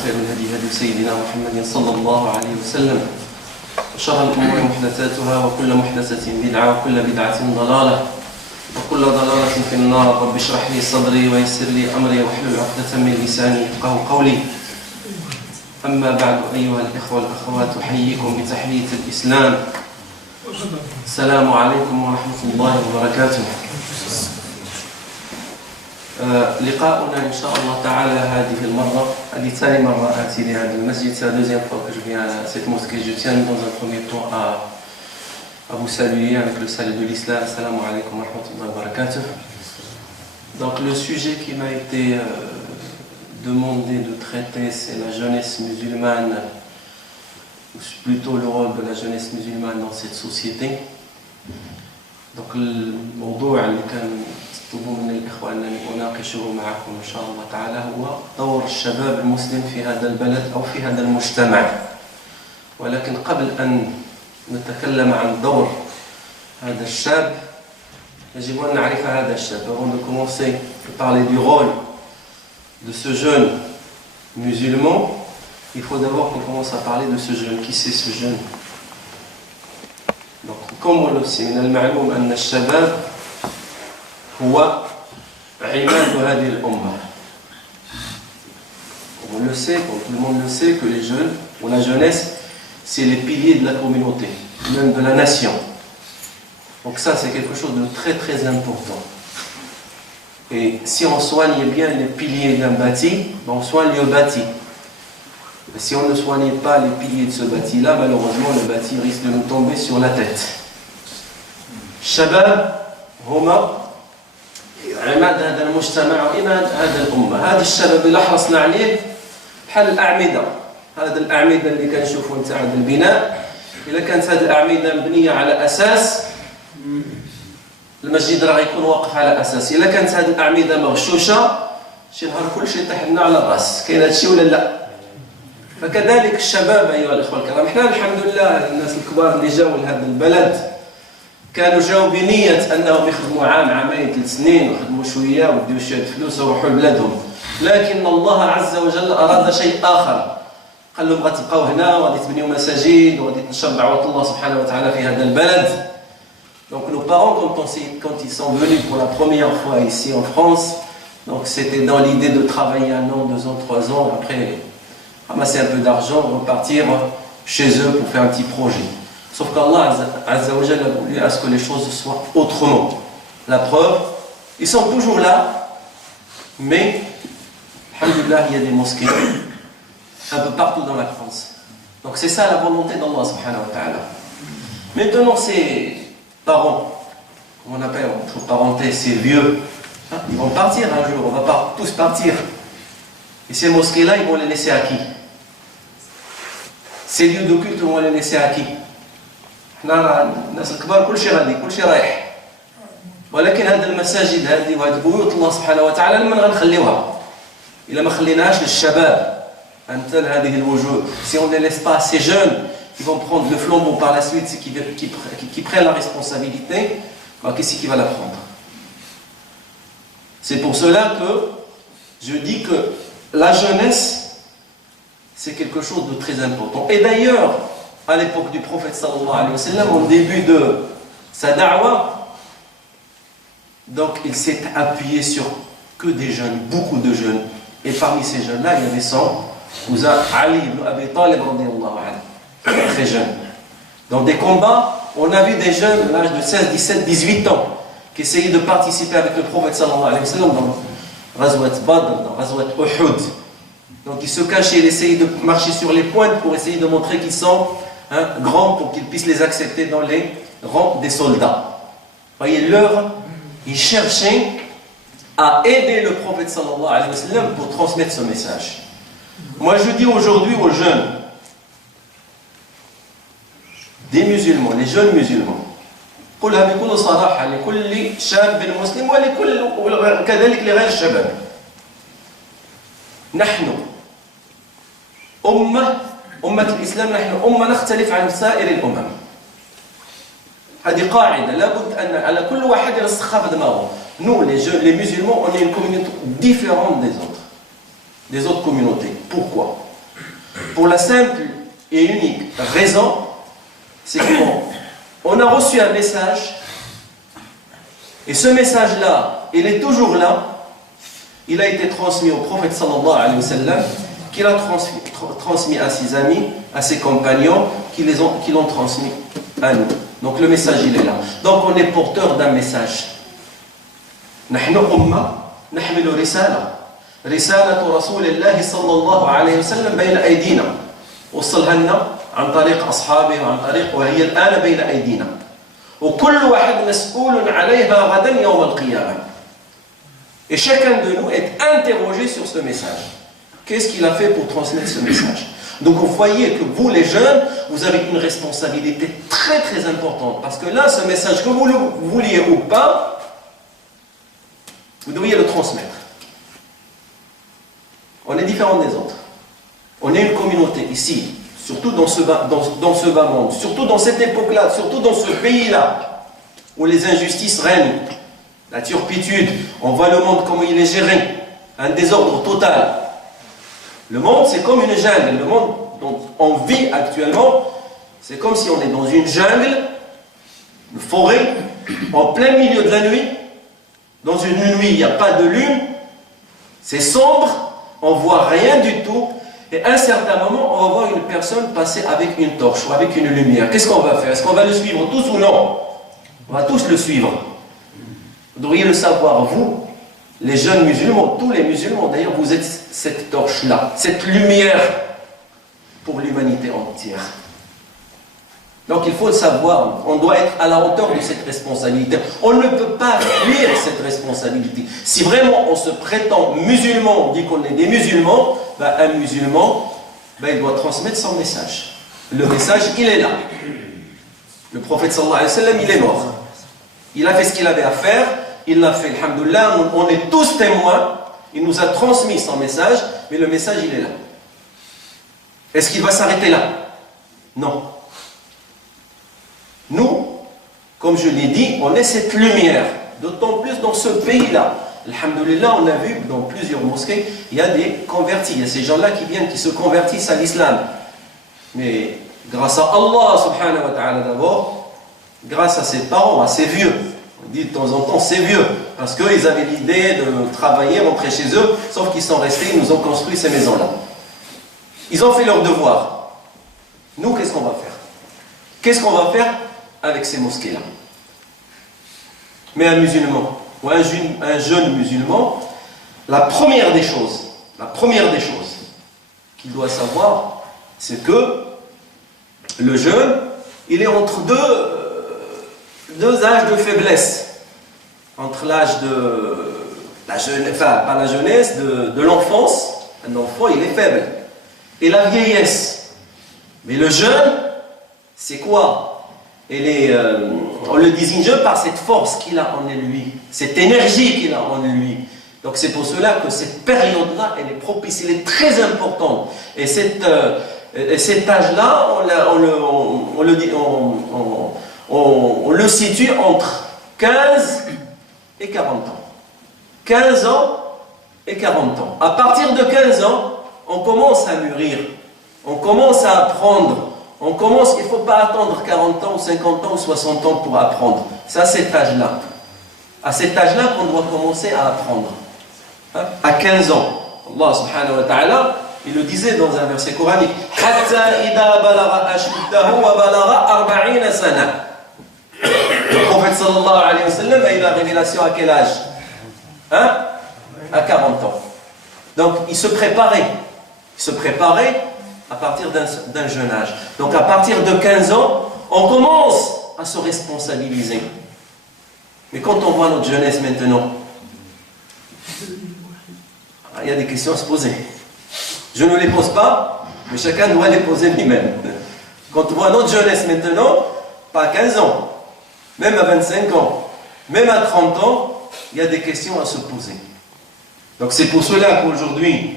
وخير الهدي هدي سيدنا محمد صلى الله عليه وسلم وشر الأمور محدثاتها وكل محدثة بدعة وكل بدعة ضلالة وكل ضلالة في النار. رب اشرح لي صدري ويسر لي أمري واحلل عقدة من لساني يفقهوا قولي. أما بعد أيها الإخوة والأخوات أحييكم بتحية الإسلام. السلام عليكم ورحمة الله وبركاته. لقاؤنا إن شاء الله تعالى هذه المرة هذه ثاني مرة آتي لهذا المسجد. C'est la deuxième fois que je viens à cette mosquée. Je tiens dans un premier temps à vous saluer avec le salut de l'islam. Assalamu alaikum wa rahmatullahi wa barakatuh. Donc le sujet qui m'a été demandé de traiter, c'est la jeunesse musulmane, ou plutôt le rôle de la jeunesse musulmane dans cette société. Donc الموضوع اللي كان تطلبوا من الإخوة أنني أناقشه معكم إن شاء الله تعالى هو دور الشباب المسلم في هذا البلد أو في هذا المجتمع. ولكن قبل أن نتكلم عن دور هذا الشاب يجب أن نعرف هذا الشاب. Avant de commencer à parler du rôle de ce jeune musulman, il faut d'abord qu'on commence à parler de ce jeune. Qui c'est ce jeune? Donc, comme on le sait, من المعلوم أن الشباب هو عماد هذه الأمة. On le sait, comme tout le monde le sait, que les jeunes ou la jeunesse, c'est les piliers de la communauté, même de la nation. Donc ça, c'est quelque chose de très très important. Et si on soigne bien les piliers d'un bâti, on soigne le bâti. Et si on ne soigne pas les piliers de ce bâti-là, malheureusement, le bâti risque de nous tomber sur la tête. الشباب هما عماد هذا المجتمع وإماد هذا الأمة. هذا الشباب اللي حرصنا عليه بحال الأعمدة. هذا الأعمدة اللي كنشوفوا نتاع هذا البناء، إذا كانت هذه الأعمدة مبنية على أساس، المسجد راه يكون واقف على أساس. إذا كانت هذه الأعمدة مغشوشة شي نهار كل شيء طيح لنا على الرأس. كاين هذا الشيء ولا لا؟ فكذلك الشباب أيها الإخوة الكرام، إحنا الحمد لله الناس الكبار اللي جاوا لهذا البلد كانوا جاوا بنية أنهم يخدموا عام عامين 3 سنين ويخدموا شوية ويديو شوية فلوس ويروحوا لبلادهم. لكن الله عز وجل أراد شيء آخر. قال لهم غتبقاو هنا وغادي تبنيو مساجد وغادي تنشر دعوة الله سبحانه وتعالى في هذا البلد. Donc nos parents, quand ils sont venus pour la première fois ici en France, donc c'était dans l'idée de travailler 1 an, 2 ans, 3 ans, après ramasser un peu d'argent, repartir chez eux pour faire un petit projet. Sauf qu'Allah Azza wa Jalla a voulu à ce que les choses soient autrement. La preuve, ils sont toujours là, mais, alhamdoulilah, il y a des mosquées un peu partout dans la France. Donc c'est ça la volonté d'Allah subhanahu wa ta'ala. Maintenant, ces parents, comme on appelle entre parenthèses, ces vieux, ils vont partir un jour, on va pas tous partir. Et ces mosquées-là, ils vont les laisser à qui? Ces lieux de culte, ils vont les laisser à qui? الناس الكبار كل شيء غادي، كل شيء رايح. ولكن هذه المساجد هذه وهذه بيوت الله سبحانه وتعالى لمن غنخليوها؟ إلا ما خليناهاش للشباب أمثال هذه الوجوه. Si on ne laisse pas ces jeunes qui vont prendre le flambeau par la suite, qui prennent la responsabilité, qui c'est qui va la prendre? C'est pour cela que je dis que la jeunesse, c'est quelque chose de très important. Et d'ailleurs, à l'époque du prophète sallallahu alayhi wa sallam, au début de sa da'wa, donc il s'est appuyé sur que des jeunes, beaucoup de jeunes. Et parmi ces jeunes-là, il y avait son cousin Ali ibn Abi Talib radiyallahu anhu, très jeune. Dans des combats, on a vu des jeunes de l'âge de 16, 17, 18 ans qui essayaient de participer avec le prophète sallallahu alayhi wa sallam dans Ghazwat Badr, dans Ghazwat Uhud. Donc ils se cachaient, ils essayaient de marcher sur les pointes pour essayer de montrer qu'ils sont grands, pour qu'ils puissent les accepter dans les rangs des soldats. Voyez, ils cherchaient à aider le prophète sallallahu alayhi wa sallam pour transmettre ce message. Moi je dis aujourd'hui aux jeunes, des musulmans, les jeunes musulmans, قلها بكل صراحة لكل شاب مسلم وكذلك لغير الشباب. نحن أمة الإسلام، نحن أمة نختلف عن سائر الأمم. هذه قاعدة لابد أن على كل واحد يرسخها في دماغه. Nous, les musulmans, on est une communauté différente des autres communautés. Pourquoi? Pour la simple et unique raison, c'est qu'on a reçu un message, et ce message-là, il est toujours là, il a été transmis au prophète sallallahu alayhi wa sallam, qui l'a transmis à ses amis, à ses compagnons, qui l'ont transmis à nous. Donc le message, il est là. Donc on est porteur d'un message. نحن أمة نحمل رسالة رسول الله صلى الله عليه وسلم بين أيدينا وصلها لنا عن طريق أصحابه وعن طريق وهي الآن بين أيدينا وكل واحد مسؤول عليها غدا يوم القيامة. Et chacun de nous est interrogé sur ce message. Qu'est-ce qu'il a fait pour transmettre ce message? Donc vous voyez que vous les jeunes, vous avez une responsabilité très très importante. Parce que là, ce message, que vous le vouliez ou pas, vous devriez le transmettre. On est différents des autres. On est une communauté ici, surtout dans ce bas monde, surtout dans cette époque-là, surtout dans ce pays-là, où les injustices règnent, la turpitude, on voit le monde comment il est géré, un désordre total. Le monde, c'est comme une jungle. Le monde dont on vit actuellement, c'est comme si on est dans une jungle, une forêt, en plein milieu de la nuit. Dans une nuit, il n'y a pas de lune, c'est sombre, on ne voit rien du tout. Et à un certain moment, on va voir une personne passer avec une torche ou avec une lumière. Qu'est-ce qu'on va faire? Est-ce qu'on va le suivre tous ou non? On va tous le suivre. Vous devriez le savoir, vous, les jeunes musulmans, tous les musulmans, d'ailleurs, vous êtes cette torche-là, cette lumière pour l'humanité entière. Donc il faut le savoir, on doit être à la hauteur de cette responsabilité. On ne peut pas fuir cette responsabilité. Si vraiment on se prétend musulman, on dit qu'on est des musulmans, ben un musulman, ben il doit transmettre son message. Le message, il est là. Le prophète sallallahu alayhi wa sallam, il est mort. Il a fait ce qu'il avait à faire, il l'a fait, alhamdoulilah, on est tous témoins, il nous a transmis son message, mais le message, il est là. Est-ce qu'il va s'arrêter là? Non. Nous, comme je l'ai dit, on est cette lumière, d'autant plus dans ce pays-là. Alhamdoulilah, on a vu dans plusieurs mosquées, il y a des convertis, il y a ces gens-là qui viennent, qui se convertissent à l'islam. Mais grâce à Allah subhanahu wa ta'ala d'abord, grâce à ses parents, à ses vieux. On dit de temps en temps, ses vieux, parce qu'ils avaient l'idée de travailler, rentrer chez eux, sauf qu'ils sont restés, ils nous ont construit ces maisons-là. Ils ont fait leur devoir. Nous, qu'est-ce qu'on va faire? Qu'est-ce qu'on va faire avec ces mosquées-là? Mais un musulman, ou un jeune musulman, la première des choses qu'il doit savoir, c'est que le jeune, il est entre deux âges de faiblesse. Entre l'âge de la jeunesse, enfin pas la jeunesse, de l'enfance. Un enfant, il est faible. Et la vieillesse. Mais le jeune, c'est quoi? On le désigne par cette force qu'il a en lui, cette énergie qu'il a en lui. Donc c'est pour cela que cette période-là, elle est propice, elle est très importante. Et cet âge-là, on le situe entre 15 et 40 ans. 15 ans et 40 ans. À partir de 15 ans, on commence à mûrir, on commence à apprendre. Il ne faut pas attendre 40 ans ou 50 ans ou 60 ans pour apprendre. C'est à cet âge-là. À cet âge-là qu'on doit commencer à apprendre. À 15 ans. Allah subhanahu wa ta'ala, il le disait dans un verset coranique. Hatta idha balagha ashuddahu wa balagha 40 sana. Le prophète sallallahu alayhi wa sallam a eu la révélation à quel âge? À 40 ans. Donc il se préparait. À partir d'un jeune âge. Donc à partir de 15 ans, on commence à se responsabiliser. Mais quand on voit notre jeunesse maintenant, il y a des questions à se poser. Je ne les pose pas, mais chacun doit les poser lui-même. Quand on voit notre jeunesse maintenant, pas à 15 ans, même à 25 ans, même à 30 ans, il y a des questions à se poser. Donc c'est pour cela qu'aujourd'hui,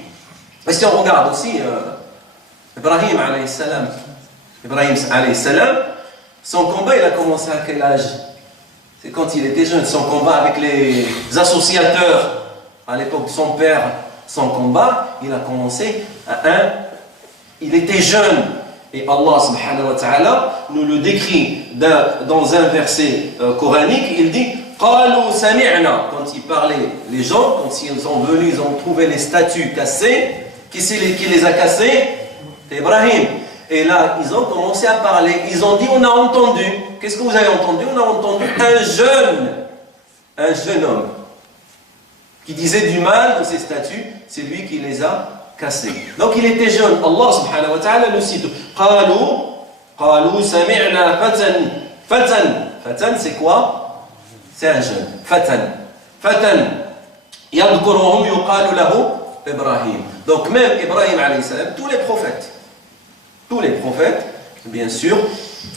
et si on regarde aussi Ibrahim alayhi salam, son combat, il a commencé à quel âge? C'est quand il était jeune, son combat avec les associateurs, à l'époque de son père, son combat, il a commencé à il était jeune. Et Allah subhanahu wa ta'ala nous le décrit dans un verset coranique. Il dit قالوا سمعنا. Quand il parlait, les gens, quand ils sont venus, ils ont trouvé les statues cassées. Qui les a cassées? C'est Ibrahim. Et là, ils ont commencé à parler. Ils ont dit, on a entendu. Qu'est-ce que vous avez entendu? On a entendu un jeune homme qui disait du mal de ces statues. C'est lui qui les a cassées. Donc il était jeune. Allah subhanahu wa ta'ala le cite. قالوا سمعنا فتى c'est quoi? C'est un jeune. فتى يذكرهم يقال له Ibrahim. Donc même Ibrahim alayhi salam, tous les prophètes, bien sûr,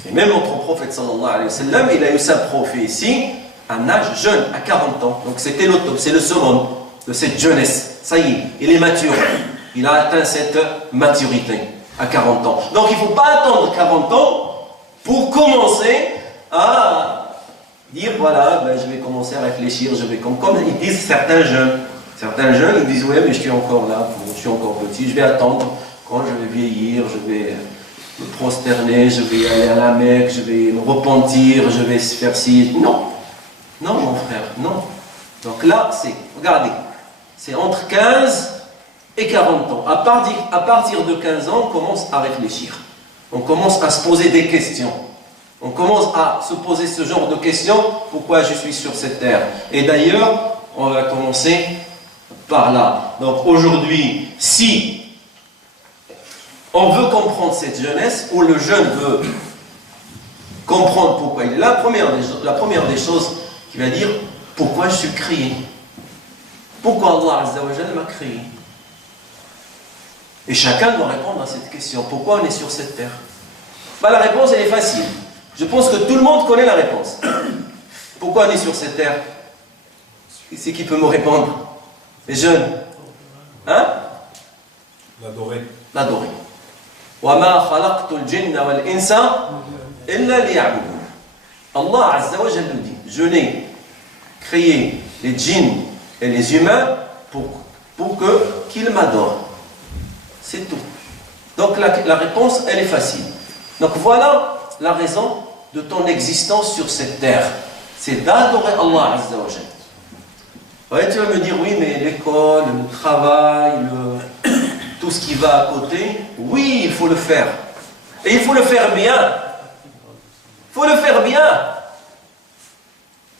et même notre prophète sallallahu alayhi wa sallam, il a eu sa prophétie à un âge jeune, à 40 ans. Donc c'est le summum de cette jeunesse. Ça y est, il est mature. Il a atteint cette maturité à 40 ans. Donc il ne faut pas attendre 40 ans pour commencer à dire voilà, ben, je vais commencer à réfléchir, comme ils disent certains jeunes. Certains jeunes, ils disent, ouais, mais je suis encore là, je suis encore petit, je vais attendre quand je vais vieillir, je vais me prosterner, je vais aller à la Mecque, je vais me repentir, je vais faire ci. Non, mon frère, non. Donc là, regardez, c'est entre 15 et 40 ans. À partir de 15 ans, on commence à réfléchir. On commence à se poser des questions. On commence à se poser ce genre de questions. Pourquoi je suis sur cette terre? Et d'ailleurs, on va commencer par là. Donc aujourd'hui, si on veut comprendre cette jeunesse, ou le jeune veut comprendre pourquoi il est là, la première des choses qu'il va dire, pourquoi je suis créé? Pourquoi Allah Azza wa Jalla m'a créé? Et chacun doit répondre à cette question. Pourquoi on est sur cette terre? La réponse, elle est facile. Je pense que tout le monde connaît la réponse. Pourquoi on est sur cette terre? C'est qui peut me répondre? Les jeunes. Hein? L'adorer. L'adorer. وَمَا خَلَقْتُ الْجِنَّ وَالْإِنسَ إِلَّا لِيَعْبُدُونِ. Allah Azza wa Jalla dit, je n'ai créé les djinns et les humains pour qu'ils m'adorent. C'est tout. Donc la réponse, elle est facile. Donc voilà la raison de ton existence sur cette terre. C'est d'adorer Allah Azza wa Jalla. Ouais, tu vas me dire, oui, mais l'école, le travail, tout ce qui va à côté, oui, il faut le faire. Et il faut le faire bien. Il faut le faire bien.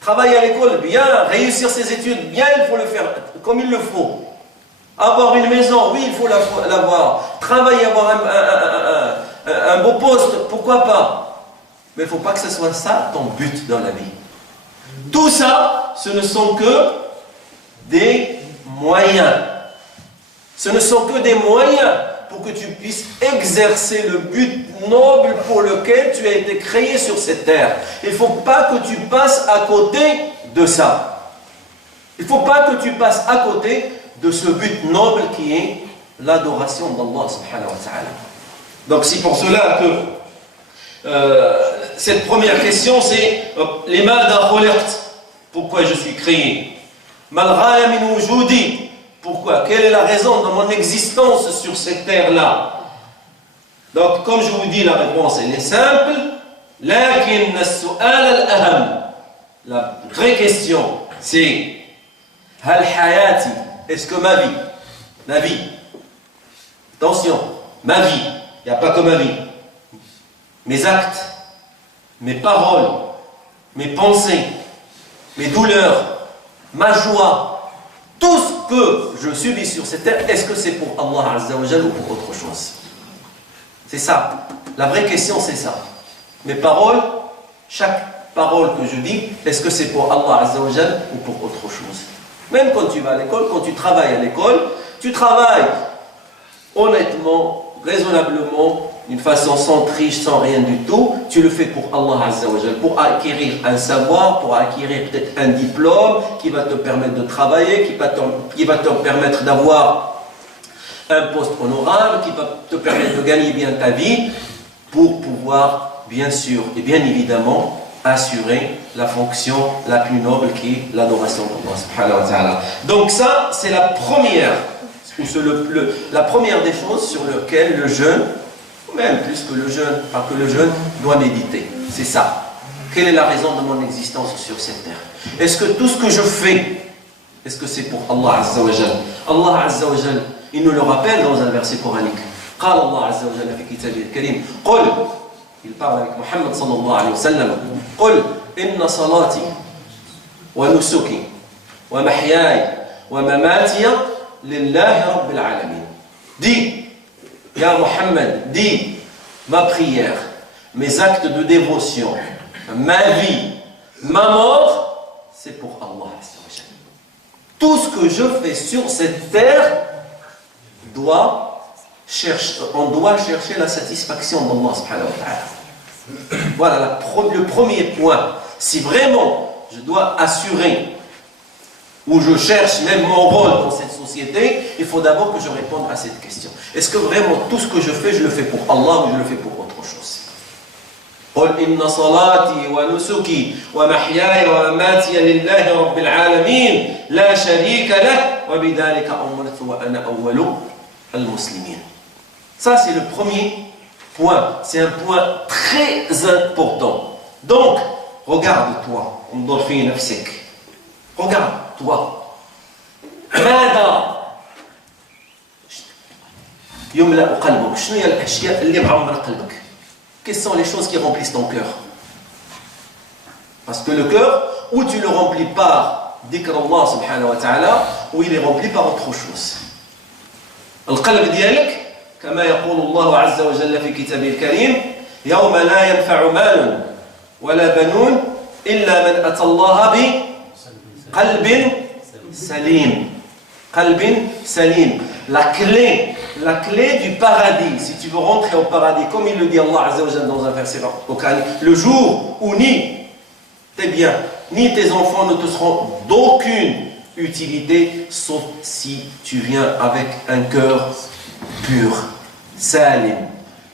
Travailler à l'école bien, réussir ses études bien, il faut le faire comme il le faut. Avoir une maison, oui, il faut l'avoir. Travailler, avoir un beau poste, pourquoi pas? Mais il ne faut pas que ce soit ça ton but dans la vie. Tout ça, ce ne sont que des moyens. Ce ne sont que des moyens pour que tu puisses exercer le but noble pour lequel tu as été créé sur cette terre. Il ne faut pas que tu passes à côté de ça. Il ne faut pas que tu passes à côté de ce but noble qui est l'adoration d'Allah subhanahu wa ta'ala. Donc c'est pour cela que cette première question c'est Limada khuliqt, pourquoi je suis créé? Malghaya min wujudi, pourquoi? Quelle est la raison de mon existence sur cette terre-là? Donc, comme je vous dis, la réponse elle est simple. Lakin as-su'al al-aham. La vraie question, c'est Hal hayati, est-ce que ma vie, attention, ma vie, il n'y a pas que ma vie, mes actes, mes paroles, mes pensées, mes douleurs, ma joie, tout ce que je subis sur cette terre, est-ce que c'est pour Allah Azza wa Jalla ou pour autre chose? C'est ça. La vraie question, c'est ça. Mes paroles, chaque parole que je dis, est-ce que c'est pour Allah Azza wa Jalla ou pour autre chose? Même quand tu vas à l'école, quand tu travailles à l'école, tu travailles honnêtement, raisonnablement, d'une façon sans triche, sans rien du tout. Tu le fais pour Allah Azza wa Jalla, pour acquérir un savoir, pour acquérir peut-être un diplôme qui va te permettre de travailler, qui va te permettre d'avoir un poste honorable, qui va te permettre de gagner bien ta vie, pour pouvoir, bien sûr et bien évidemment, assurer la fonction la plus noble qui est l'adoration d'Allah subhanahu wa ta'ala. Donc ça, c'est la première ou c'est la première des choses sur lesquelles le jeune, même plus que le jeune, pas que le jeune, doit méditer. C'est ça. Quelle est la raison de mon existence sur cette terre? Est-ce que tout ce que je fais, est-ce que c'est pour Allah Azza wa Jal? Allah Azza wa Jal, il nous le rappelle dans un verset coranique. قال الله عز وجل في كتابه الكريم قل, il parle avec Muhammad sallallahu alayhi wa sallam, قل إن صلاتي ونسكي ومحياي ومماتي لله رب العالمين. Dis, Ya Muhammad, dis, ma prière, mes actes de dévotion, ma vie, ma mort, c'est pour Allah Azza wa Jal. Tout ce que je fais sur cette terre on doit chercher la satisfaction d'Allah subhanahu wa ta'ala. Voilà le premier point. Si vraiment je dois assurer ou je cherche même mon rôle dans cette société, il faut d'abord que je réponde à cette question. Est-ce que vraiment tout ce que je fais pour Allah ou je le fais pour autre chose? قل إن صلاتي ونسكي ومحياي ومماتي لله رب العالمين لا شريك له وبذلك أمرت وأنا أول المسلمين. Ça c'est le premier point, c'est un point très important. Donc, regarde-toi, regarde-toi. ماذا يملأ قلبك؟ شنو هي الأشياء اللي معمرة قلبك؟ Quelles sont les choses qui remplissent ton cœur? Parce que le cœur, ou tu le remplis par dhikr Allah subhanahu wa ta'ala, ou il est rempli par autre chose. القلب ديالك كما يقول الله عز وجل في كتابه الكريم يوم لا ينفع مال ولا بنون إلا من أتى الله بقلب سليم. قلب سليم. La clé du paradis, si tu veux rentrer au paradis, comme il le dit Allah Azza wa Jalla dans un verset coranique, le jour où ni tes biens, ni tes enfants ne te seront d'aucune utilité, sauf si tu viens avec un cœur pur, salim,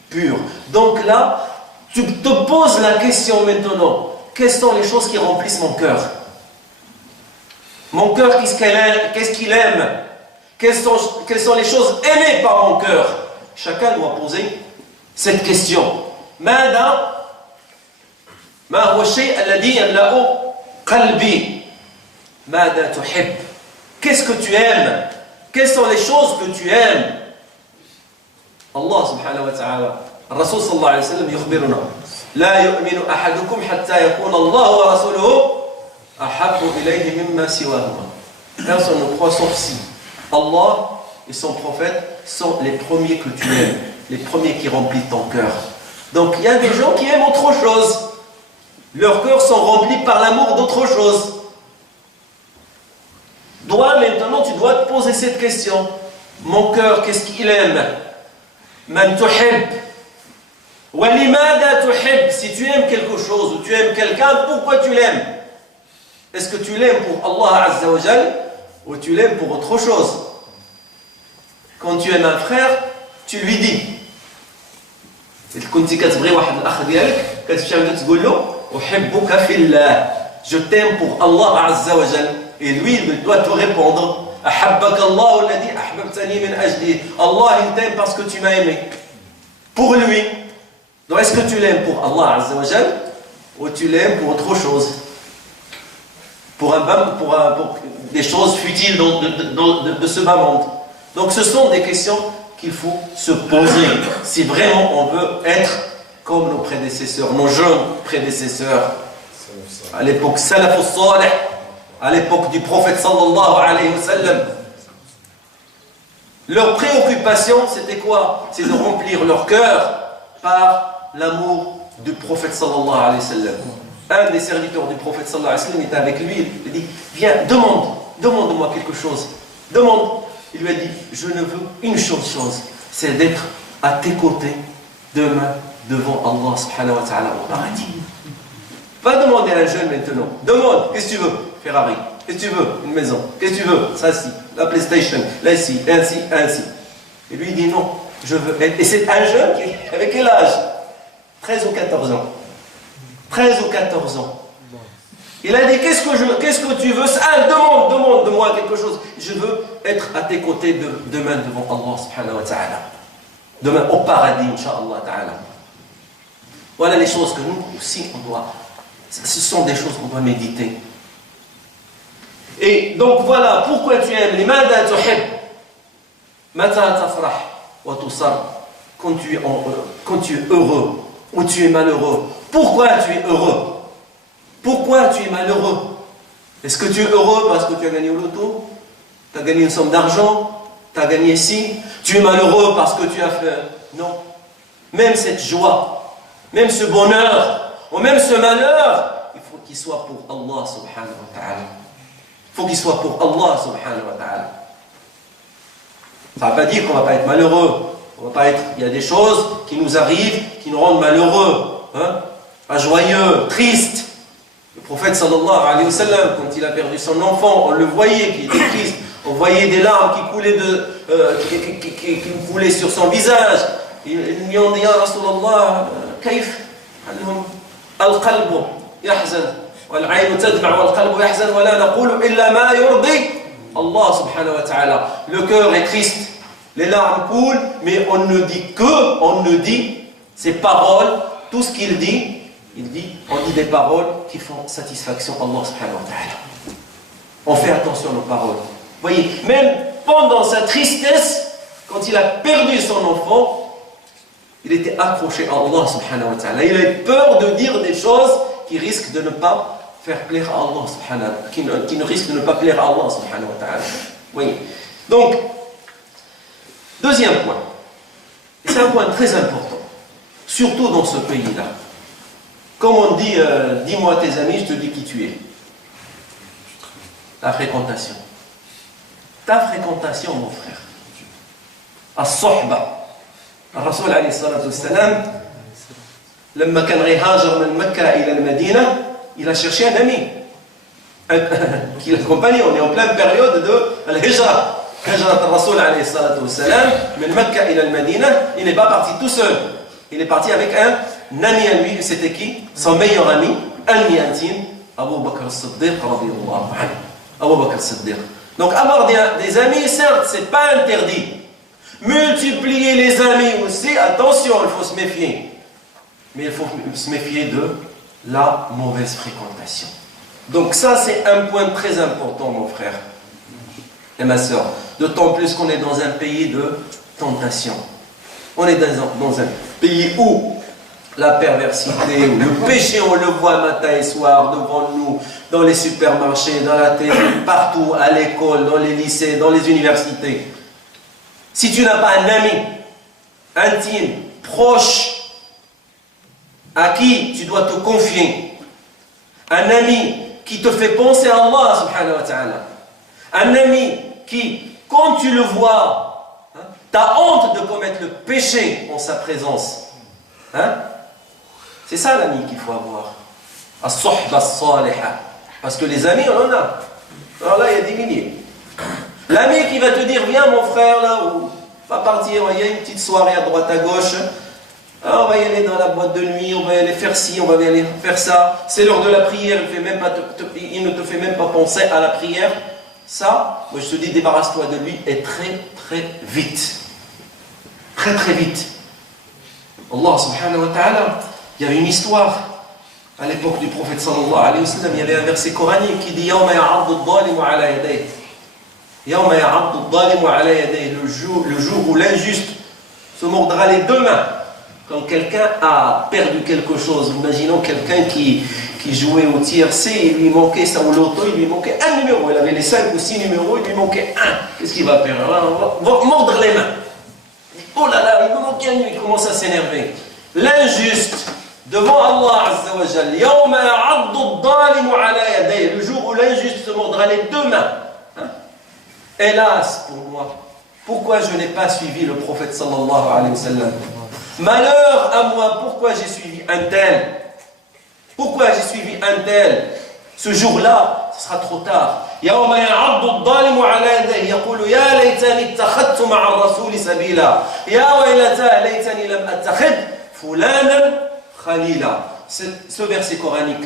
pur. Donc là, tu te poses la question maintenant, quelles sont les choses qui remplissent mon cœur? Mon cœur, qu'est-ce qu'il aime? Quelles sont les choses aimées par mon cœur? Chacun doit poser cette question. ما هو الشيء الذي يملأ قلبي؟ ماذا تحب؟ Qu'est-ce que tu aimes? Quelles sont les choses que tu aimes? Allah subhanahu wa ta'ala, الرسول صلى الله عليه وسلم يخبرنا لا يؤمن أحدكم حتى يكون الله ورسوله أحب إليه مما سواهما. Personne ne croit sauf si Allah et son prophète sont les premiers que tu aimes, les premiers qui remplissent ton cœur. Donc il y a des gens qui aiment autre chose. Leurs cœurs sont remplis par l'amour d'autre chose. Maintenant, tu dois te poser cette question. Mon cœur, qu'est-ce qu'il aime? Man tuhib. Wa limada tuhib. Si tu aimes quelque chose ou tu aimes quelqu'un, pourquoi tu l'aimes? Est-ce que tu l'aimes pour Allah Azza wa Jal ou tu l'aimes pour autre chose? Quand tu aimes un frère, tu lui dis. كنتي كتبغي واحد الاخ ديالك كتمشي عنده تقول له احبك في الله. Je t'aime pour Allah Azza wa Jal. Et lui, il doit te répondre أحبك الله الذي أحببتني من أجله. Allah, il t'aime parce que tu m'as aimé. Pour lui. Donc, est-ce que tu l'aimes pour Allah Azza wa Jal ou tu l'aimes pour autre chose? Pour des choses futiles de ce bas monde. Donc, ce sont des questions qu'il faut se poser si vraiment on veut être comme nos prédécesseurs, nos jeunes prédécesseurs. À l'époque Salaf al-Salih, à l'époque du prophète sallallahu alayhi wa sallam. Leur préoccupation, c'était quoi? C'est de remplir leur cœur par l'amour du prophète sallallahu alayhi wa sallam. Un des serviteurs du prophète sallallahu alayhi wa sallam était avec lui, il dit, viens, demande-moi quelque chose. Demande. Il lui a dit, je ne veux une chose, c'est d'être à tes côtés demain devant Allah subhanahu wa ta'ala au paradis. Va demander à un jeune maintenant. Demande, qu'est-ce que tu veux? Ferrari. Qu'est-ce que tu veux? Une maison. Qu'est-ce que tu veux? Ça, si. La PlayStation. Là, ici. Ainsi. Et lui, il dit non. Je veux être. Et c'est un jeune qui, avec quel âge? 13 ou 14 ans. 13 ou 14 ans. Il a dit, qu'est-ce que tu veux? Demande de moi quelque chose. Je veux être à tes côtés demain devant Allah subhanahu wa ta'ala. Demain au paradis, incha'Allah ta'ala. Voilà les choses que nous aussi on doit. Ce sont des choses qu'on doit méditer. Et donc voilà, pourquoi tu aimes? لماذا تحب؟ متى تفرح وتصر؟ Quand tu es heureux ou tu es malheureux. Pourquoi tu es heureux? Pourquoi tu es malheureux? Est-ce que tu es heureux parce que tu as gagné au loto? Tu as gagné une somme d'argent? Tu as gagné ci? Tu es malheureux parce que tu as fait... Non. Même cette joie, même ce bonheur, ou même ce malheur, il faut qu'il soit pour Allah subhanahu wa ta'ala. Il faut qu'il soit pour Allah subhanahu wa ta'ala. Ça ne va pas dire qu'on ne va pas être malheureux. On va pas être... Il y a des choses qui nous arrivent, qui nous rendent malheureux, hein? Pas joyeux, tristes. Le prophète sallallahu alayhi wa sallam, quand il a perdu son enfant, on le voyait qui était triste. On voyait des larmes qui coulaient sur son visage. Ils lui ont dit, Ya Rasulallah, كيف؟ القلب يحزن والعين تدمع والقلب يحزن ولا نقول إلا ما يرضي Allah subhanahu wa ta'ala. Le cœur est triste, les larmes coulent, mais on ne dit ces paroles, tout ce qu'il dit, on dit des paroles qui font satisfaction à Allah subhanahu wa ta'ala. On fait attention à nos paroles. Vous voyez, même pendant sa tristesse, quand il a perdu son enfant, il était accroché à Allah subhanahu wa ta'ala. Il avait peur de dire des choses qui risquent de ne pas faire plaire à Allah subhanahu wa ta'ala, qui ne risquent de ne pas plaire à Allah subhanahu wa ta'ala. Oui. Donc, deuxième point, et c'est un point très important, surtout dans ce pays-là. Comme on dit, dis-moi tes amis, je te dis qui tu es. Ta fréquentation. Ta fréquentation, mon frère. As-sohba. الرسول عليه الصلاة والسلام لما كان غيهاجر من مكة إلى المدينة il a cherché un ami qui l'accompagnait. On est en pleine période de l'hijra. Hijrat al-Rasoul عليه الصلاة والسلام من مكة إلى المدينة. Il n'est pas parti tout seul. Il est parti avec un ami à lui. C'était qui? Son meilleur ami, ami intime, Abu Bakr as-Siddiq radiyallahu anhu. Abu Bakr as-Siddiq. Donc avoir des amis, certes, c'est pas interdit. Multiplier les amis aussi, attention, il faut se méfier. Mais il faut se méfier de la mauvaise fréquentation. Donc ça, c'est un point très important, mon frère et ma soeur. D'autant plus qu'on est dans un pays de tentation. On est dans un pays où la perversité, où le péché, on le voit matin et soir devant nous, dans les supermarchés, dans la télé, partout, à l'école, dans les lycées, dans les universités. Si tu n'as pas un ami intime, proche, à qui tu dois te confier, un ami qui te fait penser à Allah subhanahu wa ta'ala, un ami qui, quand tu le vois, t'as honte de commettre le péché en sa présence. Hein? C'est ça l'ami qu'il faut avoir. As-sohba as-saliha. Parce que les amis, on en a. Alors là, il y a des milliers. L'ami qui va te dire, viens mon frère, là, on va partir, il y a une petite soirée à droite, à gauche. Alors, on va y aller dans la boîte de nuit, on va y aller faire ci, on va y aller faire ça. C'est l'heure de la prière, il ne te fait même pas penser à la prière. Ça, moi je te dis, débarrasse-toi de lui et très très vite. Très très vite. Allah subhanahu wa ta'ala, il y avait une histoire. À l'époque du prophète sallallahu alayhi wa sallam, il y avait un verset coranique qui dit يَوْمَ يَعَضُّ الظَّالِمُ عَلَى يَدَيْهِ يَوْمَ يَعَضُّ الظَّالِمُ عَلَى يَدَيْهِ le jour où l'injuste se mordra les deux mains. Quand quelqu'un a perdu quelque chose, imaginons quelqu'un qui jouait au tiercé, il lui manquait ça au loto, il lui manquait un numéro, il avait les 5 ou 6 numéros, il lui manquait un. Qu'est-ce qu'il va faire? On va mordre les mains. Oh là là, il me manquait un, il commence à s'énerver. L'injuste, devant Allah Azza wa Jal, يَوْمَ يَعَضُّ الظَّالِمُ عَلَى يَدَيْهِ le jour où l'injuste se mordra les deux mains. Hein? Hélas pour moi, pourquoi je n'ai pas suivi le prophète sallallahu alayhi wa sallam? Malheur à moi, pourquoi j'ai suivi un tel? Pourquoi j'ai suivi un tel? Ce jour-là, ce sera trop tard. يَوْمَ يَعَضُّ الظَّالِمُ عَلَى يَدَيْهِ يَقُولُ يَا لَيْتَنِي اتَّخَذْتُ مَعَ الرَّسُولِ سَبِيلًا يَا وَيْلَتَى لَيْتَنِي لَمْ أَتَّخِذْ فُلَانًا خَلِيلًا. Ce verset coranique,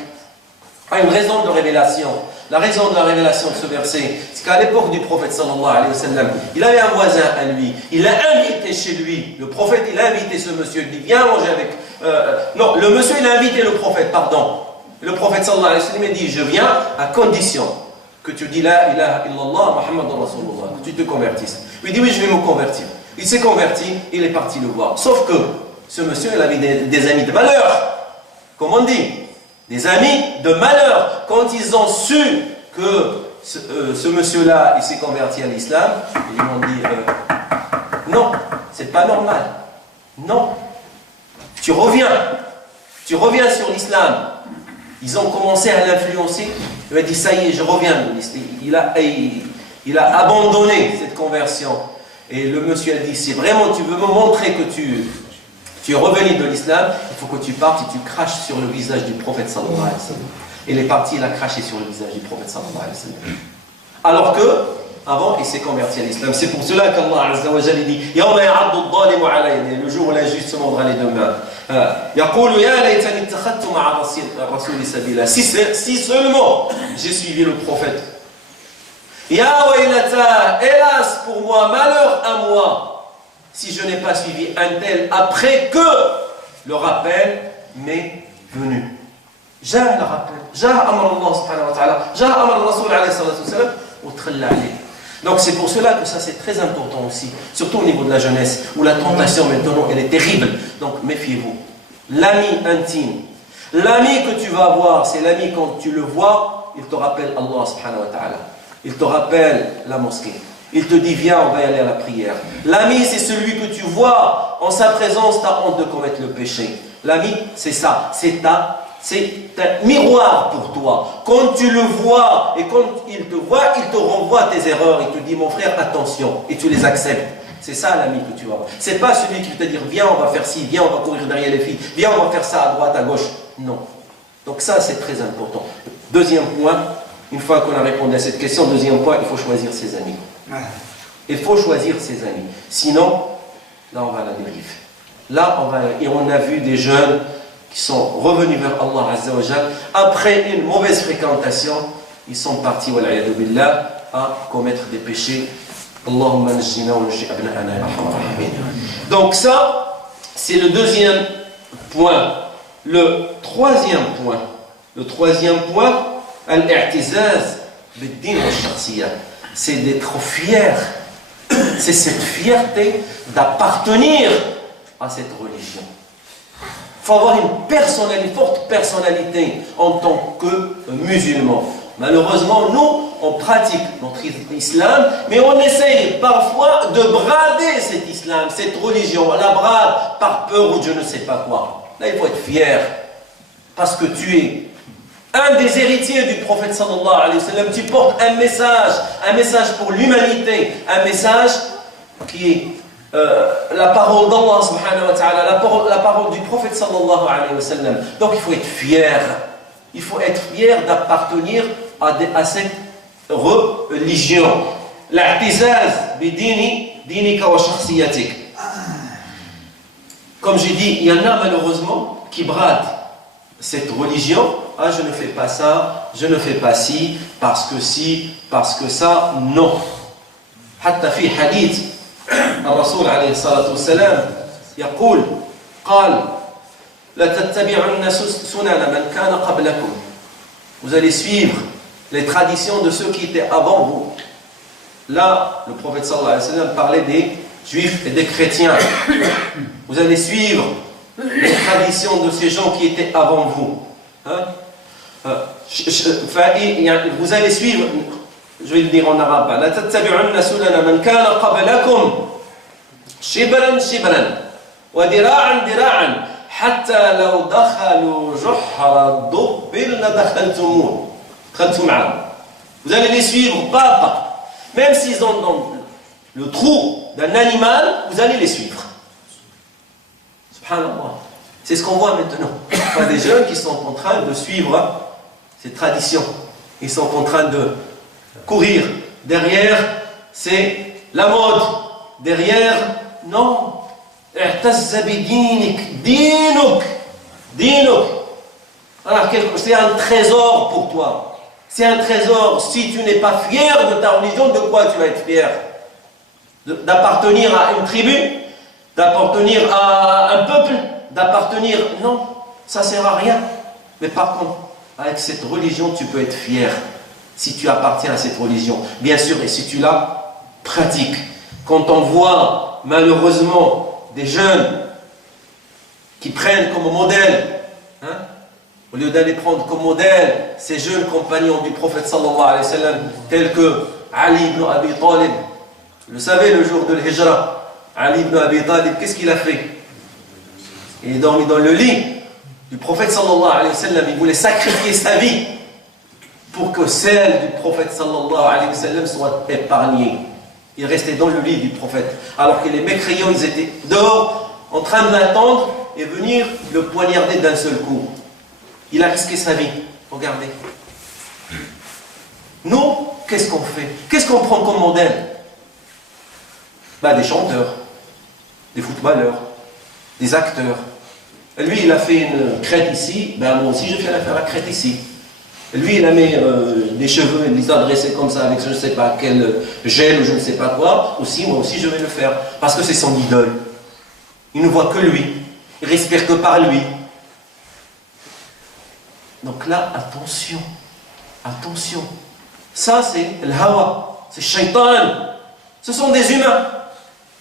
a une raison de révélation. La raison de la révélation de ce verset, c'est qu'à l'époque du prophète sallallahu alayhi wa sallam, il avait un voisin à lui, il a invité chez lui, le prophète il a invité ce monsieur, il dit viens manger avec... non, le monsieur il a invité le prophète, pardon. Le prophète sallallahu alayhi wa sallam il dit je viens à condition que tu dis la ilaha illallah Muhammadur Rasulullah, que tu te convertisses. Il dit oui je vais me convertir. Il s'est converti, il est parti le voir. Sauf que ce monsieur il avait des amis de malheur, comme on dit. Des amis de malheur, quand ils ont su que ce monsieur-là, il s'est converti à l'islam, ils m'ont dit non, c'est pas normal. Non, tu reviens sur l'islam. Ils ont commencé à l'influencer. Il a dit ça y est, je reviens de l'islam. Il a abandonné cette conversion. Et le monsieur a dit si vraiment tu veux me montrer que tu es revenu de l'islam, il faut que tu partes et tu craches sur le visage du prophète sallallahu alayhi wa sallam. Il est parti, il a craché sur le visage du prophète sallallahu alayhi wa sallam. Alors que, avant, il s'est converti à l'islam. C'est pour cela qu'Allah azza wa jalla dit Yawma ya'addu ad-dhalimu ala yadayhi, le jour où l'injuste se mordra les deux mains. Yaqulu ya laytani ittakhadtu ma'a rasuli sabila. Si seulement j'ai suivi le prophète. Ya waylata, hélas pour moi, malheur à moi, si je n'ai pas suivi un tel après que le rappel m'est venu. جاء le rappel, جاء أمر الله سبحانه وتعالى, جاء أمر الرسول عليه الصلاة والسلام وتخلى عليه. Donc c'est pour cela que ça c'est très important aussi, surtout au niveau de la jeunesse, où la tentation maintenant elle est terrible. Donc méfiez-vous. L'ami intime, l'ami que tu vas avoir, c'est l'ami quand tu le vois, il te rappelle Allah subhanahu wa ta'ala. Il te rappelle la mosquée. Il te dit viens, on va y aller à la prière. L'ami, c'est celui que tu vois en sa présence, tu as honte de commettre le péché. L'ami, c'est ça, c'est un miroir pour toi. Quand tu le vois et quand il te voit, il te renvoie tes erreurs. Il te dit mon frère, attention, et tu les acceptes. C'est ça l'ami que tu vas avoir. C'est pas celui qui va te dire viens, on va faire ci, viens, on va courir derrière les filles, viens, on va faire ça à droite, à gauche. Non. Donc ça, c'est très important. Deuxième point, une fois qu'on a répondu à cette question, deuxième point, il faut choisir ses amis. Il faut choisir ses amis. Sinon, là on va à la dérive. Là on a vu des jeunes qui sont revenus vers Allah Azza wa Jal. Après une mauvaise fréquentation, ils sont partis wal'iyadu billah, à commettre des péchés. Allahumma najjina wa najji abna'ana ya arhamar rahimin. Donc ça, c'est le deuxième point. Le troisième point, al-i'tizaz bid-din wa shakhsiyya. C'est d'être fier, c'est cette fierté d'appartenir à cette religion. Il faut avoir une forte personnalité en tant que musulman. Malheureusement, nous, on pratique notre islam, mais on essaye parfois de brader cet islam, cette religion, on la brade par peur ou je ne sais pas quoi. Là, il faut être fier, parce que tu es un des héritiers du prophète sallallahu alayhi wa sallam, tu portes un message pour l'humanité, un message qui est la parole d'Allah subhanahu wa ta'ala, la parole du prophète sallallahu alayhi wa sallam. Donc il faut être fier d'appartenir à cette religion. L'a'tizaz bi dinika wa shakhsiyatik. Comme j'ai dit, il y en a malheureusement qui bradent cette religion. Ah, je ne fais pas ça, je ne fais pas ci, parce que ça, non. حتى في حديث الرسول عليه الصلاة والسلام يقول قال لا تتبعن سنن من كان قبلكم. Vous allez suivre les traditions de ceux qui étaient avant vous. Là, le prophète sallallahu alayhi wa sallam parlait des juifs et des chrétiens. Vous allez suivre les traditions de ces gens qui étaient avant vous. Hein? Vous allez suivre, je vais le dire en arabe, la tattabi'unna sunana man kana qablakum shibran shibran wa dira'an dira'an hatta law dakhalu juhra dubbin la dakhaltum ma'ahum. Vous allez les suivre pas à pas, même s'ils ont dans le trou d'un animal, vous allez les suivre. Subhanallah. C'est ce qu'on voit maintenant. Il y a des jeunes qui sont en train de suivre ces traditions. Ils sont en train de courir. Derrière, c'est la mode. Derrière, non. اعتز بدينك دينك Alors, c'est un trésor pour toi. C'est un trésor. Si tu n'es pas fier de ta religion, de quoi tu vas être fier? D'appartenir à une tribu? D'appartenir à un peuple? D'appartenir... Non, ça ne sert à rien. Mais par contre, avec cette religion, tu peux être fier. Si tu appartiens à cette religion. Bien sûr, et si tu la pratiques. Quand on voit, malheureusement, des jeunes qui prennent comme modèle, au lieu d'aller prendre comme modèle ces jeunes compagnons du prophète sallallahu alayhi wa sallam, tels que Ali ibn Abi Talib. Vous le savez, le jour de l'Hijra, Ali ibn Abi Talib, qu'est-ce qu'il a fait? Il est dormi dans le lit du prophète sallallahu alayhi wa sallam. Il voulait sacrifier sa vie pour que celle du prophète sallallahu alayhi wa sallam soit épargnée. Il restait dans le lit du prophète, alors que les mécréants, ils étaient dehors, en train de l'attendre et venir le poignarder d'un seul coup. Il a risqué sa vie. Regardez. Nous, qu'est-ce qu'on fait? Qu'est-ce qu'on prend comme modèle? Des chanteurs, des footballeurs, des acteurs. Et lui, il a fait une crête ici, moi aussi je vais faire la crête ici. Et lui, il a mis des cheveux, il les a dressés comme ça avec je ne sais pas quel gel ou je ne sais pas quoi. Aussi, moi aussi je vais le faire. Parce que c'est son idole. Il ne voit que lui. Il respire que par lui. Donc là, attention. Attention. Ça, c'est le hawa. C'est shaitan. Ce sont des humains.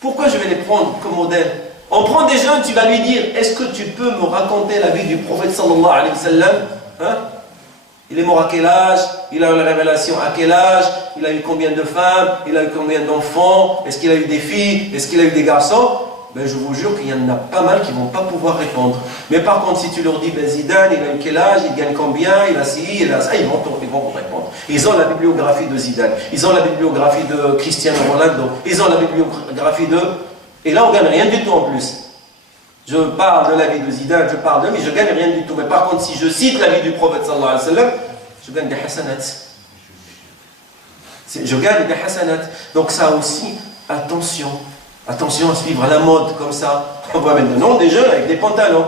Pourquoi je vais les prendre comme modèle? On prend des jeunes, tu vas lui dire, est-ce que tu peux me raconter la vie du prophète sallallahu alayhi wa sallam? Il est mort à quel âge? Il a eu la révélation à quel âge? Il a eu combien de femmes? Il a eu combien d'enfants? Est-ce qu'il a eu des filles? Est-ce qu'il a eu des garçons? Je vous jure qu'il y en a pas mal qui ne vont pas pouvoir répondre. Mais par contre, si tu leur dis, Zidane, il a eu quel âge? Il gagne combien? Il a ci, il a ça, ils vont répondre. Ils ont la bibliographie de Zidane. Ils ont la bibliographie de Cristiano Ronaldo. Ils ont la bibliographie de... Et là, on ne gagne rien du tout en plus. Je parle de la vie de Zidane, je parle de lui, je ne gagne rien du tout. Mais par contre, si je cite la vie du prophète sallallahu alayhi wa sallam, je gagne des hasanats. Je gagne des hasanats. Donc ça aussi, attention. Attention à suivre la mode comme ça. On voit maintenant des jeunes avec des pantalons.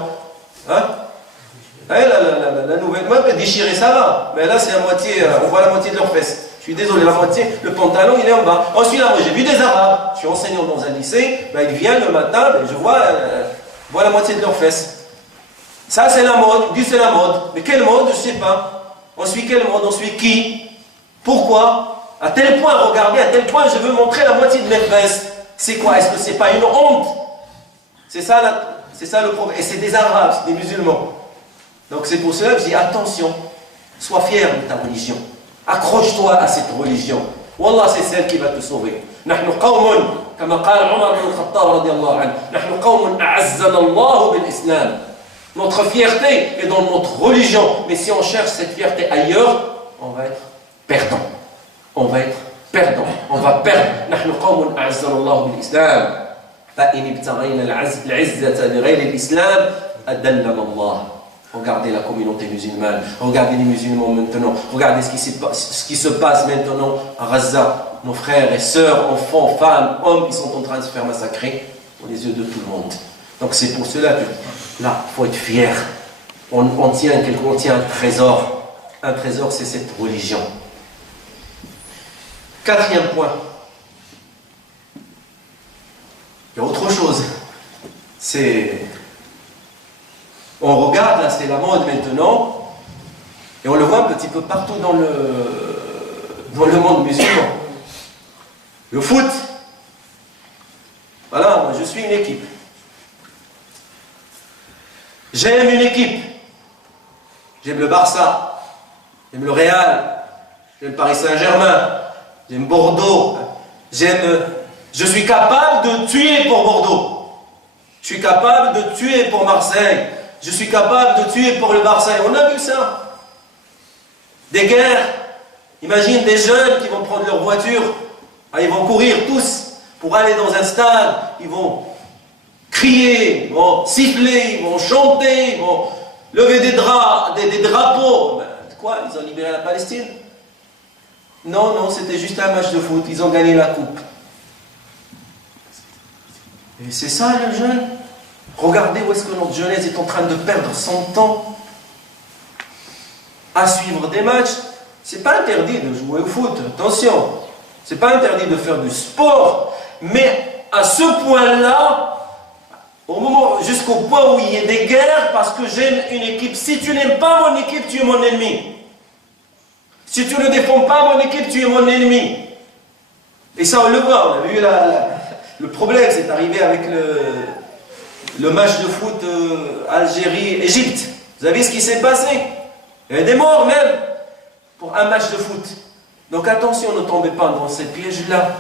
La nouvelle mode, déchirer ça va. Mais là, c'est à moitié, on voit la moitié de leurs fesses. Je suis désolé, la moitié, le pantalon, il est en bas. Ensuite, là, moi, j'ai vu des Arabes. Je suis enseignant dans un lycée. Ils viennent le matin, je vois la moitié de leurs fesses. Ça, c'est la mode. Ils disent c'est la mode. Mais quelle mode? Je ne sais pas. On suit quelle mode? On suit qui? Pourquoi? À tel point, regardez, à tel point, je veux montrer la moitié de mes fesses. C'est quoi? Est-ce que c'est pas une honte? C'est ça le problème. Et c'est des Arabes, c'est des musulmans. Donc c'est pour cela que je dis attention, sois fier de ta religion. Accroche-toi à cette religion. Wallah, c'est celle qui va te sauver. نحن قوم كما قال عمر بن الخطاب رضي الله عنه نحن قوم أعزنا الله بالإسلام. Notre fierté est dans notre religion. Mais si on cherche cette fierté ailleurs, on va être perdant. On va être perdant. On va perdre. نحن قوم أعزنا الله بالإسلام. فإن ابتغينا العزة بغير الإسلام أذلنا الله. Regardez la communauté musulmane, regardez les musulmans maintenant, regardez ce qui se passe maintenant à Gaza. Nos frères et sœurs, enfants, femmes, hommes, ils sont en train de se faire massacrer aux yeux de tout le monde. Donc c'est pour cela que là, il faut être fier. On tient un trésor. Un trésor, c'est cette religion. Quatrième point. Il y a autre chose. On regarde, là c'est la mode maintenant, et on le voit un petit peu partout dans le monde musulman. Le foot. Voilà, moi je suis une équipe. J'aime une équipe. J'aime le Barça, j'aime le Real, j'aime Paris Saint-Germain, j'aime Bordeaux, je suis capable de tuer pour Bordeaux. Je suis capable de tuer pour Marseille. Je suis capable de tuer pour le Barça. On a vu ça. Des guerres. Imagine des jeunes qui vont prendre leur voiture. Ils vont courir tous pour aller dans un stade. Ils vont crier, ils vont siffler, ils vont chanter, ils vont lever des drapeaux. Quoi? Ils ont libéré la Palestine? Non, c'était juste un match de foot. Ils ont gagné la coupe. Et c'est ça, les jeunes. Regardez où est-ce que notre jeunesse est en train de perdre son temps. à suivre des matchs. C'est pas interdit de jouer au foot, attention. C'est pas interdit de faire du sport. Mais à ce point-là, jusqu'au point où il y ait des guerres parce que j'aime une équipe. Si tu n'aimes pas mon équipe, tu es mon ennemi. Si tu ne défends pas mon équipe, tu es mon ennemi. Et ça, on le voit. On a vu le problème, c'est arrivé avec le match de foot Algérie-Égypte. Vous avez vu ce qui s'est passé? Il y a des morts même pour un match de foot. Donc attention, ne tombez pas dans ces pièges-là.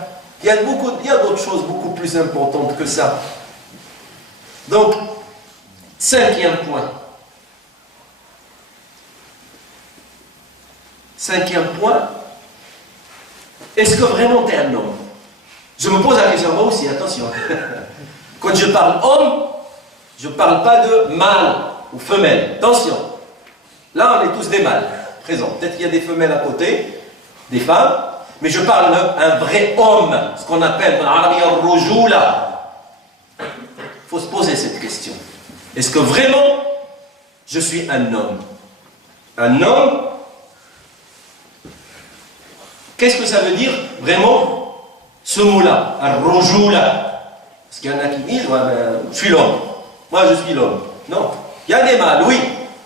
Il y a d'autres choses beaucoup plus importantes que ça. Donc, 5e point. 5e point. Est-ce que vraiment tu es un homme? Je me pose la question, moi aussi, attention. Quand je parle homme, je ne parle pas de mâle ou femelle. Attention. Là, on est tous des mâles présents. Peut-être qu'il y a des femelles à côté, des femmes, mais je parle d'un vrai homme, ce qu'on appelle dans l'arabe al-rujula. Il faut se poser cette question. Est-ce que vraiment je suis un homme? Un homme, qu'est-ce que ça veut dire vraiment ce mot-là, al-rujula? Parce qu'il y en a qui disent, ouais, ben, je suis l'homme. Moi, je suis l'homme. Non. Il y a des mâles, oui.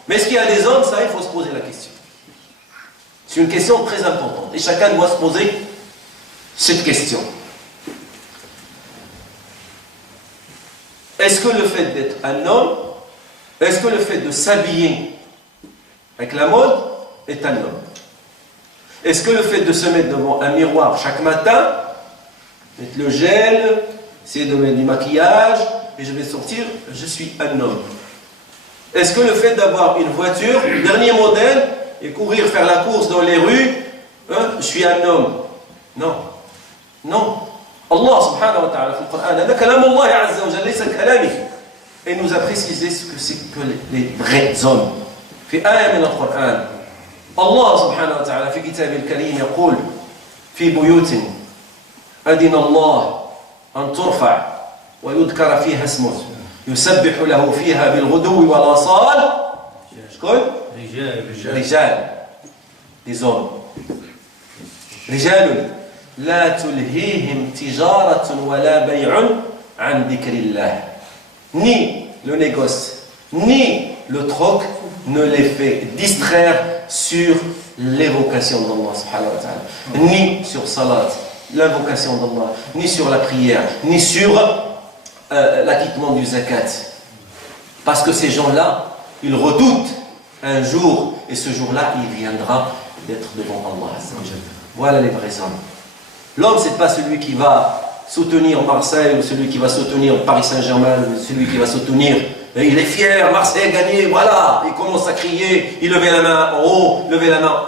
Mais est-ce qu'il y a des hommes? Ça, il faut se poser la question. C'est une question très importante. Et chacun doit se poser cette question. Est-ce que le fait d'être un homme, est-ce que le fait de s'habiller avec la mode est un homme? Est-ce que le fait de se mettre devant un miroir chaque matin, mettre le gel, essayer de mettre du maquillage, et je vais sortir, je suis un homme? Est-ce que le fait d'avoir une voiture, dernier modèle, et courir faire la course dans les rues, je suis un homme? Non. Non. Allah subhanahu wa ta'ala, dans le Coran, هذا كلام الله عز وجل ليس كلامي. Et nous a précisé ce que c'est que les vrais hommes. في آية من القرآن الله سبحانه وتعالى في كتابه الكريم يقول في بيوت أذن الله أن ترفع ويذكر فيها اسمه يسبح له فيها بالغدو والآصال. شكون؟ رجال. Des hommes. رجال لا تلهيهم تجارة ولا بيع عن ذكر الله. Ni le négoce, ni le troc ne les fait distraire sur l'évocation d'Allah subhanahu wa ta'ala, ni sur salat, l'invocation d'Allah, ni sur la prière, ni sur l'acquittement du zakat. Parce que ces gens-là, ils redoutent un jour, et ce jour-là, il viendra d'être devant Allah. Voilà les vrais hommes. L'homme, ce n'est pas celui qui va soutenir Marseille, ou celui qui va soutenir Paris Saint-Germain, ou celui qui va soutenir, et il est fier, Marseille a gagné, voilà, il commence à crier, il levait la main en haut, levait la main,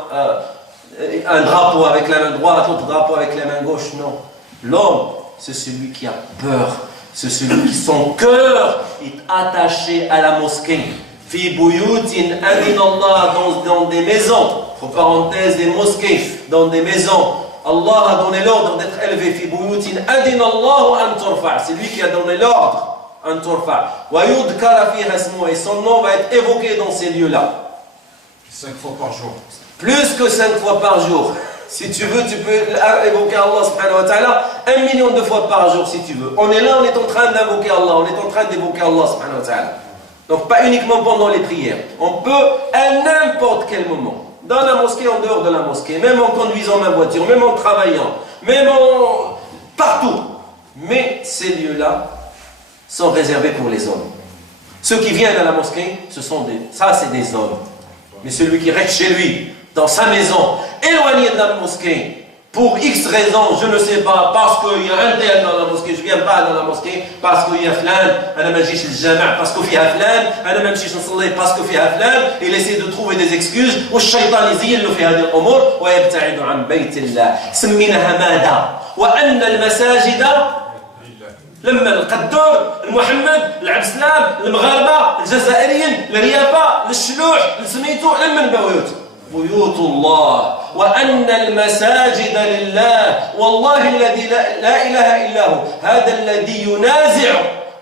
un drapeau avec la main droite, l'autre drapeau avec la main gauche. Non. L'homme, c'est celui qui a peur, c'est celui qui, son cœur est attaché à la mosquée. Fi buyutin adina Allah, dans des maisons, entre parenthèses, des mosquées, dans des maisons. Allah a donné l'ordre d'être élevé. Fi buyutin adina Allah an turfa. C'est lui qui a donné l'ordre. An turfa. Wa yudkara fiha ismuhu. Et son nom va être évoqué dans ces lieux-là. 5 fois par jour. Plus que 5 fois par jour. Si tu veux, tu peux évoquer Allah subhanahu wa ta'ala 1 million de fois par jour si tu veux. On est là, on est en train d'invoquer Allah. On est en train d'évoquer Allah subhanahu wa ta'ala. Donc pas uniquement pendant les prières. On peut à n'importe quel moment. Dans la mosquée, en dehors de la mosquée, même en conduisant ma voiture, même en travaillant, même partout. Mais ces lieux-là sont réservés pour les hommes. Ceux qui viennent à la mosquée, ça c'est des hommes. Mais celui qui reste chez lui, dans sa maison, éloigné de la mosquée, pour X raisons, je ne sais pas, parce qu'il y a un tel dans la mosquée, je ne viens pas dans la mosquée, parce qu'il y a flan, parce qu'il y a flan, parce qu'il y a flan, il essaie de trouver des excuses, والشيطان يزين له في هذه الأمور ويبتعد عن بيت الله. سميناها ماذا؟ وأن المساجد لما القدور المحمد العبد السلام المغاربة الجزائريين الريافة الشلوح لسميتو لما بيوت الله وأن المساجد لله والله الذي لا إله إلا هو هذا الذي ينازع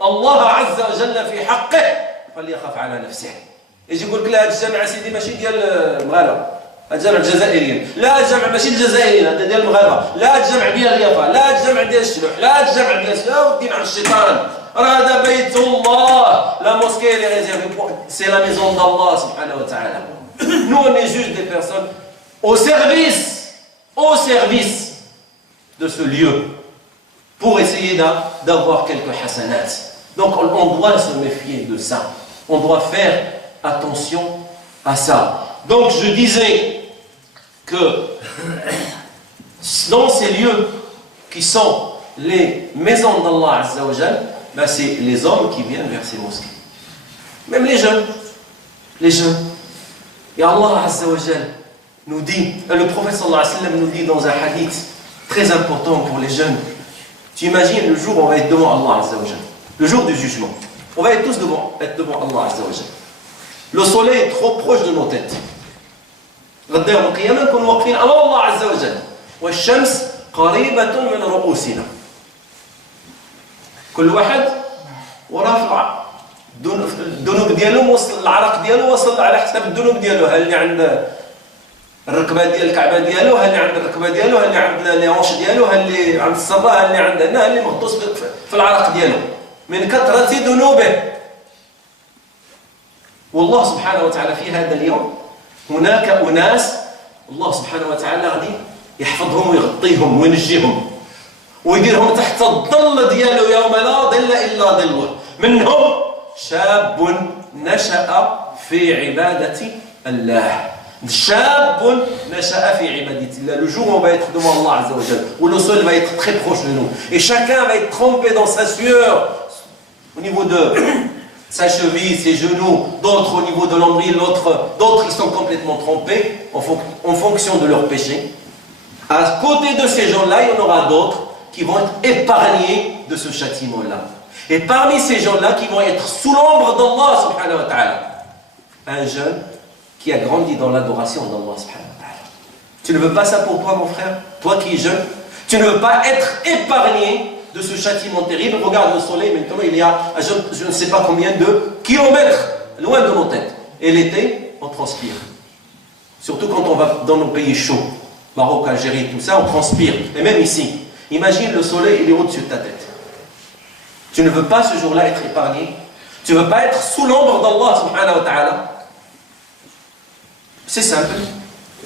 الله عز وجل في حقه فليخف على نفسه. يجي يقول لك لا هذا الجامع سيدي ماشي ديال المغاربه، هذا الجامع الجزائريين، لا هذا الجامع ماشي الجزائريين هذا ديال المغاربه، لا هذا الجامع ديال اليافا، لا هذا الجامع ديال الشلوح، لا هذا الجامع ديال ودينا عن الشيطان. راه هذا بيت الله، لا mosquée est réservée pour c'est la maison d'Allah subhanahu wa ta'ala. Nous on est juste des personnes au service de ce lieu pour essayer d'avoir quelques hasanat. Donc on doit se méfier de ça. On doit faire attention à ça. Donc je disais que dans ces lieux qui sont les maisons d'Allah Azza wa Jal, ben c'est les hommes qui viennent vers ces mosquées. Même les jeunes. Les jeunes. Et Allah Azza wa Jal nous dit, le prophète sallallahu alayhi wa sallam nous dit dans un hadith très important pour les jeunes. Tu imagines le jour où on va être devant Allah Azza wa Jal, le jour du jugement. On va être tous devant Allah Azza wa Jal. Le soleil est trop proche de nos têtes. غدا يوم القيامة نكون واقفين أمام الله عز وجل والشمس قريبة من رؤوسنا. كل واحد ورافع الذنوب ديالو وصل العرق ديالو وصل على حسب الذنوب ديالو. هل اللي عند الركبه ديال الكعبه ديالو، هل اللي عند الركبه ديالو، هل اللي عند لي هونش ديالو، هل اللي عند السره، هل اللي عند هنا، هل اللي مغطوس في العرق ديالو من كثرة ذنوبه. والله سبحانه وتعالى في هذا اليوم هناك أناس الله سبحانه وتعالى غادي يحفظهم ويغطيهم وينجيهم ويديرهم تحت الظل ديالو يوم لا ظل إلا ظله. منهم شاب نشأ في عبادة الله. شاب نشأ في عبادة الله. Le jour où on va être devant Allah Azza wa Jal, où le sol va être très proche de nous, et chacun va être trempé dans sa sueur, au niveau de sa cheville, ses genoux, d'autres au niveau de l'ombril, d'autres ils sont complètement trempés en fonction de leur péché. À côté de ces gens-là, il y en aura d'autres qui vont être épargnés de ce châtiment-là. Et parmi ces gens-là qui vont être sous l'ombre d'Allah subhanahu wa ta'ala, un jeune qui a grandi dans l'adoration d'Allah subhanahu wa ta'ala. Tu ne veux pas ça pour toi, mon frère? Toi qui es jeune, tu ne veux pas être épargné de ce châtiment terrible. Regarde le soleil, maintenant il y a je ne sais pas combien de kilomètres loin de nos têtes. Et l'été, on transpire. Surtout quand on va dans nos pays chauds, Maroc, Algérie, tout ça, on transpire. Et même ici, imagine le soleil, il est au-dessus de ta tête. Tu ne veux pas ce jour-là être épargné. Tu ne veux pas être sous l'ombre d'Allah subhanahu wa ta'ala. C'est simple.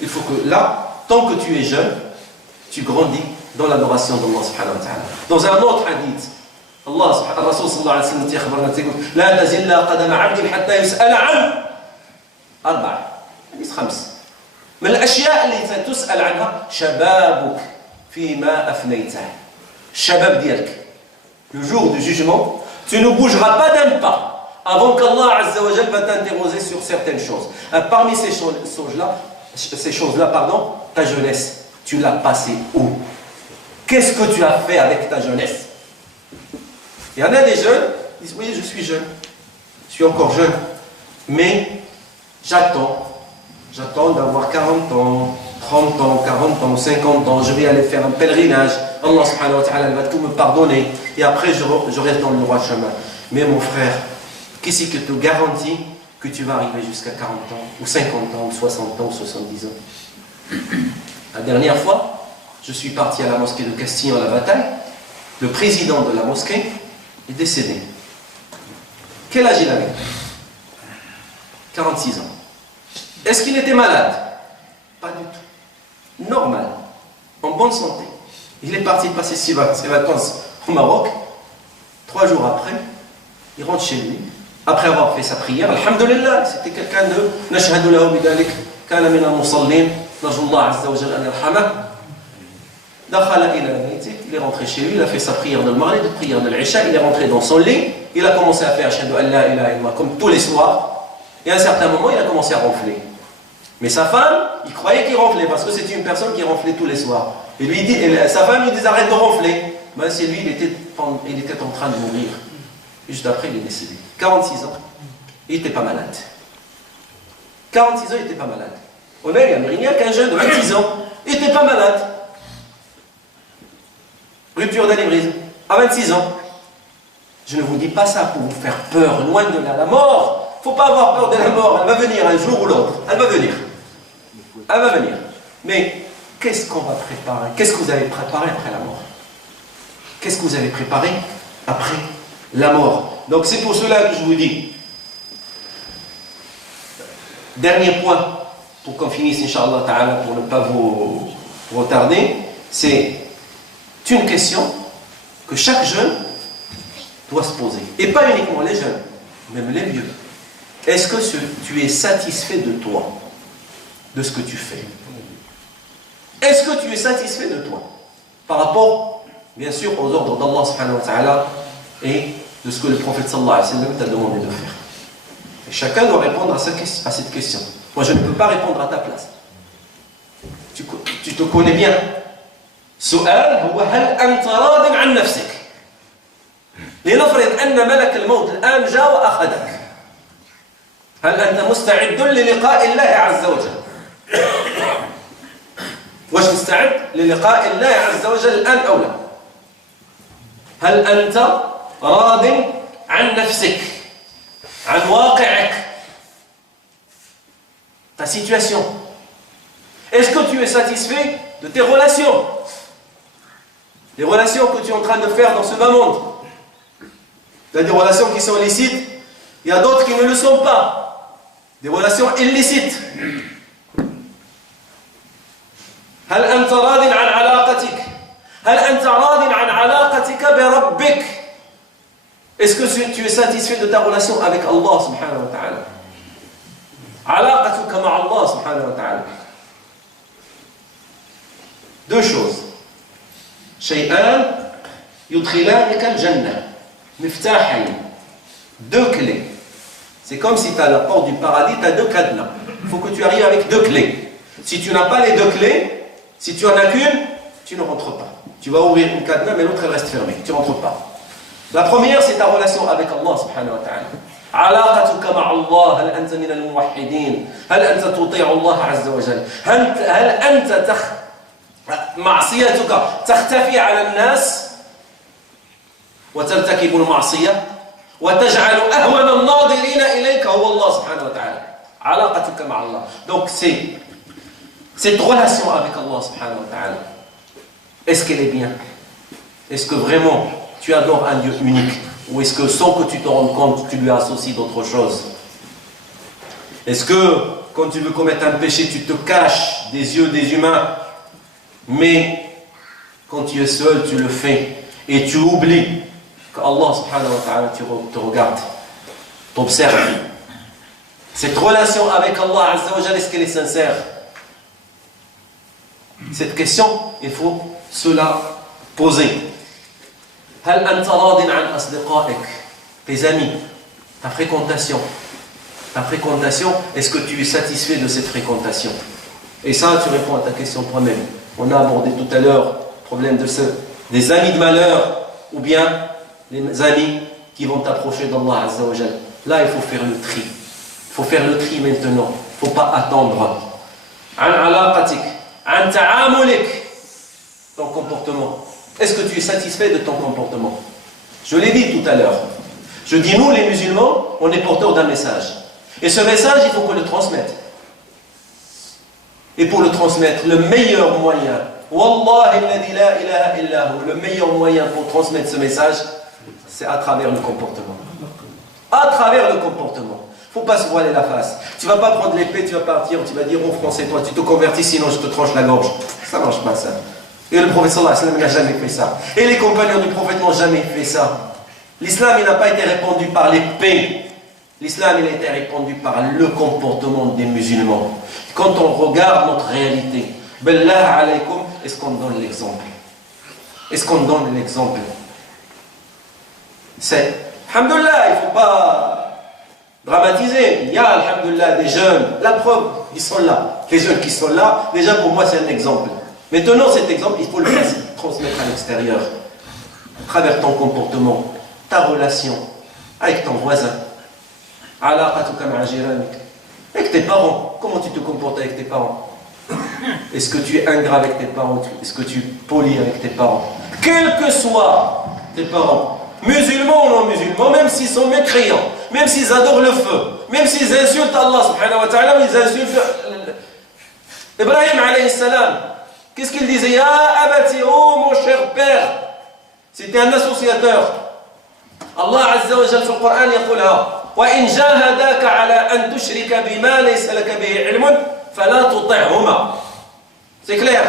Il faut que là, tant que tu es jeune, tu grandis dans l'adoration d'Allah subhanahu wa ta'ala. Dans un autre hadith, Allah subhanahu wa ta'ala يخبرنا لا تزل قدم عبد حتى يسأل عن أربع. حديث 5. من الأشياء اللي تسأل عنها شبابك فيما أفنيته. الشباب ديالك. Le jour du jugement, tu ne bougeras pas d'un pas avant qu'Allah Azza wa Jal va t'interroger sur certaines choses. Parmi ces choses-là, ta jeunesse, tu l'as passée où? Qu'est-ce que tu as fait avec ta jeunesse? Il y en a des jeunes qui disent oui, je suis jeune, je suis encore jeune, mais j'attends d'avoir 40 ans, 30 ans, 40 ans, 50 ans, je vais aller faire un pèlerinage. Allah subhanahu wa ta'ala va tout me pardonner et après je reste dans le droit chemin. Mais mon frère, qu'est-ce qui te garantit que tu vas arriver jusqu'à 40 ans, ou 50 ans, ou 60 ans, ou 70 ans? La dernière fois, je suis parti à la mosquée de Castillon-la-Bataille. Le président de la mosquée est décédé. Quel âge il avait? 46 ans. Est-ce qu'il était malade? Pas du tout. Normal. En bonne santé. Il est parti passer ses vacances au Maroc. 3 jours après, il rentre chez lui. Après avoir fait sa prière, alhamdulillah, c'était quelqu'un de nashhadu lahu bidalik, kana min al-musallin, najullah azza wa jalla an yarhamah. Dakhala ila bayti, il est rentré chez lui, il a fait sa prière de Maghrib, la prière de l'Isha, il est rentré dans son lit, il a commencé à faire ashhadu an la ilaha illallah comme tous les soirs. Et à un certain moment, il a commencé à ronfler. Mais sa femme, il croyait qu'il ronflait parce que c'était une personne qui ronflait tous les soirs. Et sa femme lui disait arrête de ronfler. Ben, c'est lui, il était en train de mourir. Juste après, il est décédé. 46 ans. Il n'était pas malade. 46 ans, il n'était pas malade. On a rien qu'un jeune de 26 ans. Il n'était pas malade. Rupture d'anévrisme. À 26 ans. Je ne vous dis pas ça pour vous faire peur. Loin de là. La mort, Il ne faut pas avoir peur de la mort. Elle va venir un jour ou l'autre. Elle va venir. Elle va venir. Mais qu'est-ce qu'on va préparer? Qu'est-ce que vous avez préparé après la mort? Qu'est-ce que vous avez préparé après la mort? Donc c'est pour cela que je vous dis. Dernier point, pour qu'on finisse, Inch'Allah Ta'ala, pour ne pas vous retarder, c'est une question que chaque jeune doit se poser. Et pas uniquement les jeunes, même les vieux. Est-ce que tu es satisfait de toi, de ce que tu fais? Est-ce que tu es satisfait de toi par rapport, bien sûr, aux ordres d'Allah subhanahu wa ta'ala et de ce que le prophète sallallahu alayhi wa sallam t'a demandé de faire? Et chacun doit répondre à cette question. Moi, je ne peux pas répondre à ta place. Tu te connais bien. سؤال هو هل أنت راض عن نفسك؟ لنفرض أن ملك الموت الآن جاء وأخذك. هل أنت مستعد للقاء الله عز وجل؟ واش مستعد للقاء الله عز وجل الآن أو لا؟ هل أنت راض عن نفسك؟ عن واقعك؟ Ta situation. Est-ce que tu es satisfait de tes relations? Les relations que tu es en train de faire dans ce bas monde. Il y a des relations qui sont licites, il y a d'autres qui ne le sont pas. Des relations illicites. هل أنت راض عن علاقتك؟ هل أنت راض عن علاقتك بربك؟ Est-ce que tu es satisfait de ta relation avec Allah subhanahu wa ta'ala? علاقتك مع الله سبحانه وتعالى. Deux choses. شيئان يدخلانك الجنة. مفتاحين. Deux clés. C'est comme si tu as la porte du paradis, tu as deux cadenas. Il faut que tu arrives avec deux clés. Si tu n'as pas les deux clés, si tu en as qu'une, tu ne rentres pas. Tu vas ouvrir une cadenas, mais l'autre elle reste fermée. Tu ne rentres pas. La première, c'est ta relation avec Allah subhanahu wa ta'ala. علاقتك مع الله. هل أنت من الموحدين؟ هل أنت تطيع الله عز وجل؟ هل أنت معصيتك تختفي على الناس وترتكب المعصية وتجعل أهون الناظرين إليك هو الله سبحانه وتعالى. علاقتك مع الله. Donc c'est cette relation avec Allah subhanahu wa ta'ala. Est-ce qu'elle est bien? Est-ce que vraiment tu adores un Dieu unique? Ou est-ce que sans que tu te rendes compte, tu lui associes d'autres choses? Est-ce que quand tu veux commettre un péché, tu te caches des yeux des humains, mais quand tu es seul, tu le fais et tu oublies qu'Allah subhanahu wa ta'ala te regarde, t'observe? Cette relation avec Allah azza wa jalla, est-ce qu'elle est sincère? Cette question, il faut se la poser. هل أنت راض عن أصدقائك? Tes amis, ta fréquentation. Ta fréquentation, est-ce que tu es satisfait de cette fréquentation? Et ça, tu réponds à ta question toi-même. On a abordé tout à l'heure le problème des amis de malheur ou bien les amis qui vont t'approcher d'Allah Azza wa Jal. Là, il faut faire le tri. Il faut faire le tri maintenant. Il ne faut pas attendre. عن علاقتك, عن تعاملك, ton comportement. Est-ce que tu es satisfait de ton comportement? Je l'ai dit tout à l'heure. Je dis, nous les musulmans, on est porteurs d'un message. Et ce message, il faut qu'on le transmette. Et pour le transmettre, le meilleur moyen, Wallahi alladhi la ilaha illa hu, le meilleur moyen pour transmettre ce message, c'est à travers le comportement. À travers le comportement. Il ne faut pas se voiler la face. Tu ne vas pas prendre l'épée, tu vas partir, tu vas dire en français, toi, tu te convertis, sinon je te tranche la gorge. Ça ne marche pas ça. Et le prophète sallallahu alayhi wa sallam n'a jamais fait ça. Et les compagnons du prophète n'ont jamais fait ça. L'islam, il n'a pas été répandu par l'épée. L'islam, il a été répandu par le comportement des musulmans. Quand on regarde notre réalité, Billah alaykum, est-ce qu'on donne l'exemple? Est-ce qu'on donne l'exemple? C'est, alhamdoulilah, il ne faut pas dramatiser. Il y a, alhamdoulilah, des jeunes. La preuve, ils sont là. Les jeunes qui sont là, déjà pour moi, c'est un exemple. Maintenant, cet exemple, il faut le transmettre à l'extérieur. À travers ton comportement, ta relation avec ton voisin. Avec tes parents. Comment tu te comportes avec tes parents? Est-ce que tu es ingrat avec tes parents? Est-ce que tu es poli avec tes parents? Quels que soient tes parents, musulmans ou non musulmans, même s'ils sont mécréants, même s'ils adorent le feu, même s'ils insultent Allah subhanahu wa ta'ala, ils insultent Ibrahim alayhi salam. Qu'est-ce qu'il disait? Ya abati, oh mon cher père. C'était un associateur. Allah azza wa jalla في القرآن يقولها وإن جاهداك على أن تشرك بما ليس لك به علم فلا تطعهما. C'est clair.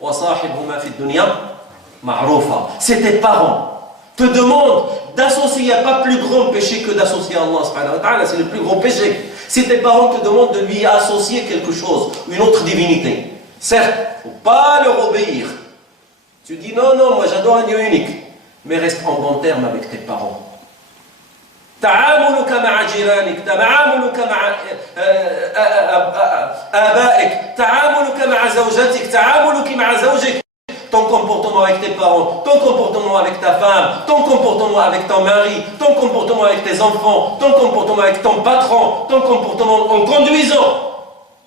وصاحبهما في الدنيا معروفا. C'est tes parents te demandent d'associer, il n'y a pas plus grand péché que d'associer Allah subhanahu wa ta'ala, c'est le plus gros péché. Si tes parents te demandent de lui associer quelque chose, une autre divinité, certes, il ne faut pas leur obéir. Tu dis non, non, moi j'adore un Dieu unique, mais reste en bon terme avec tes parents. تعاملك مع جيرانك، تعاملك مع آبائك، تعاملك مع زوجتك، تعاملك مع زوجك. Ton comportement avec tes parents, ton comportement avec ta femme, ton comportement avec ton mari, ton comportement avec tes enfants, ton comportement avec ton patron, ton comportement en conduisant.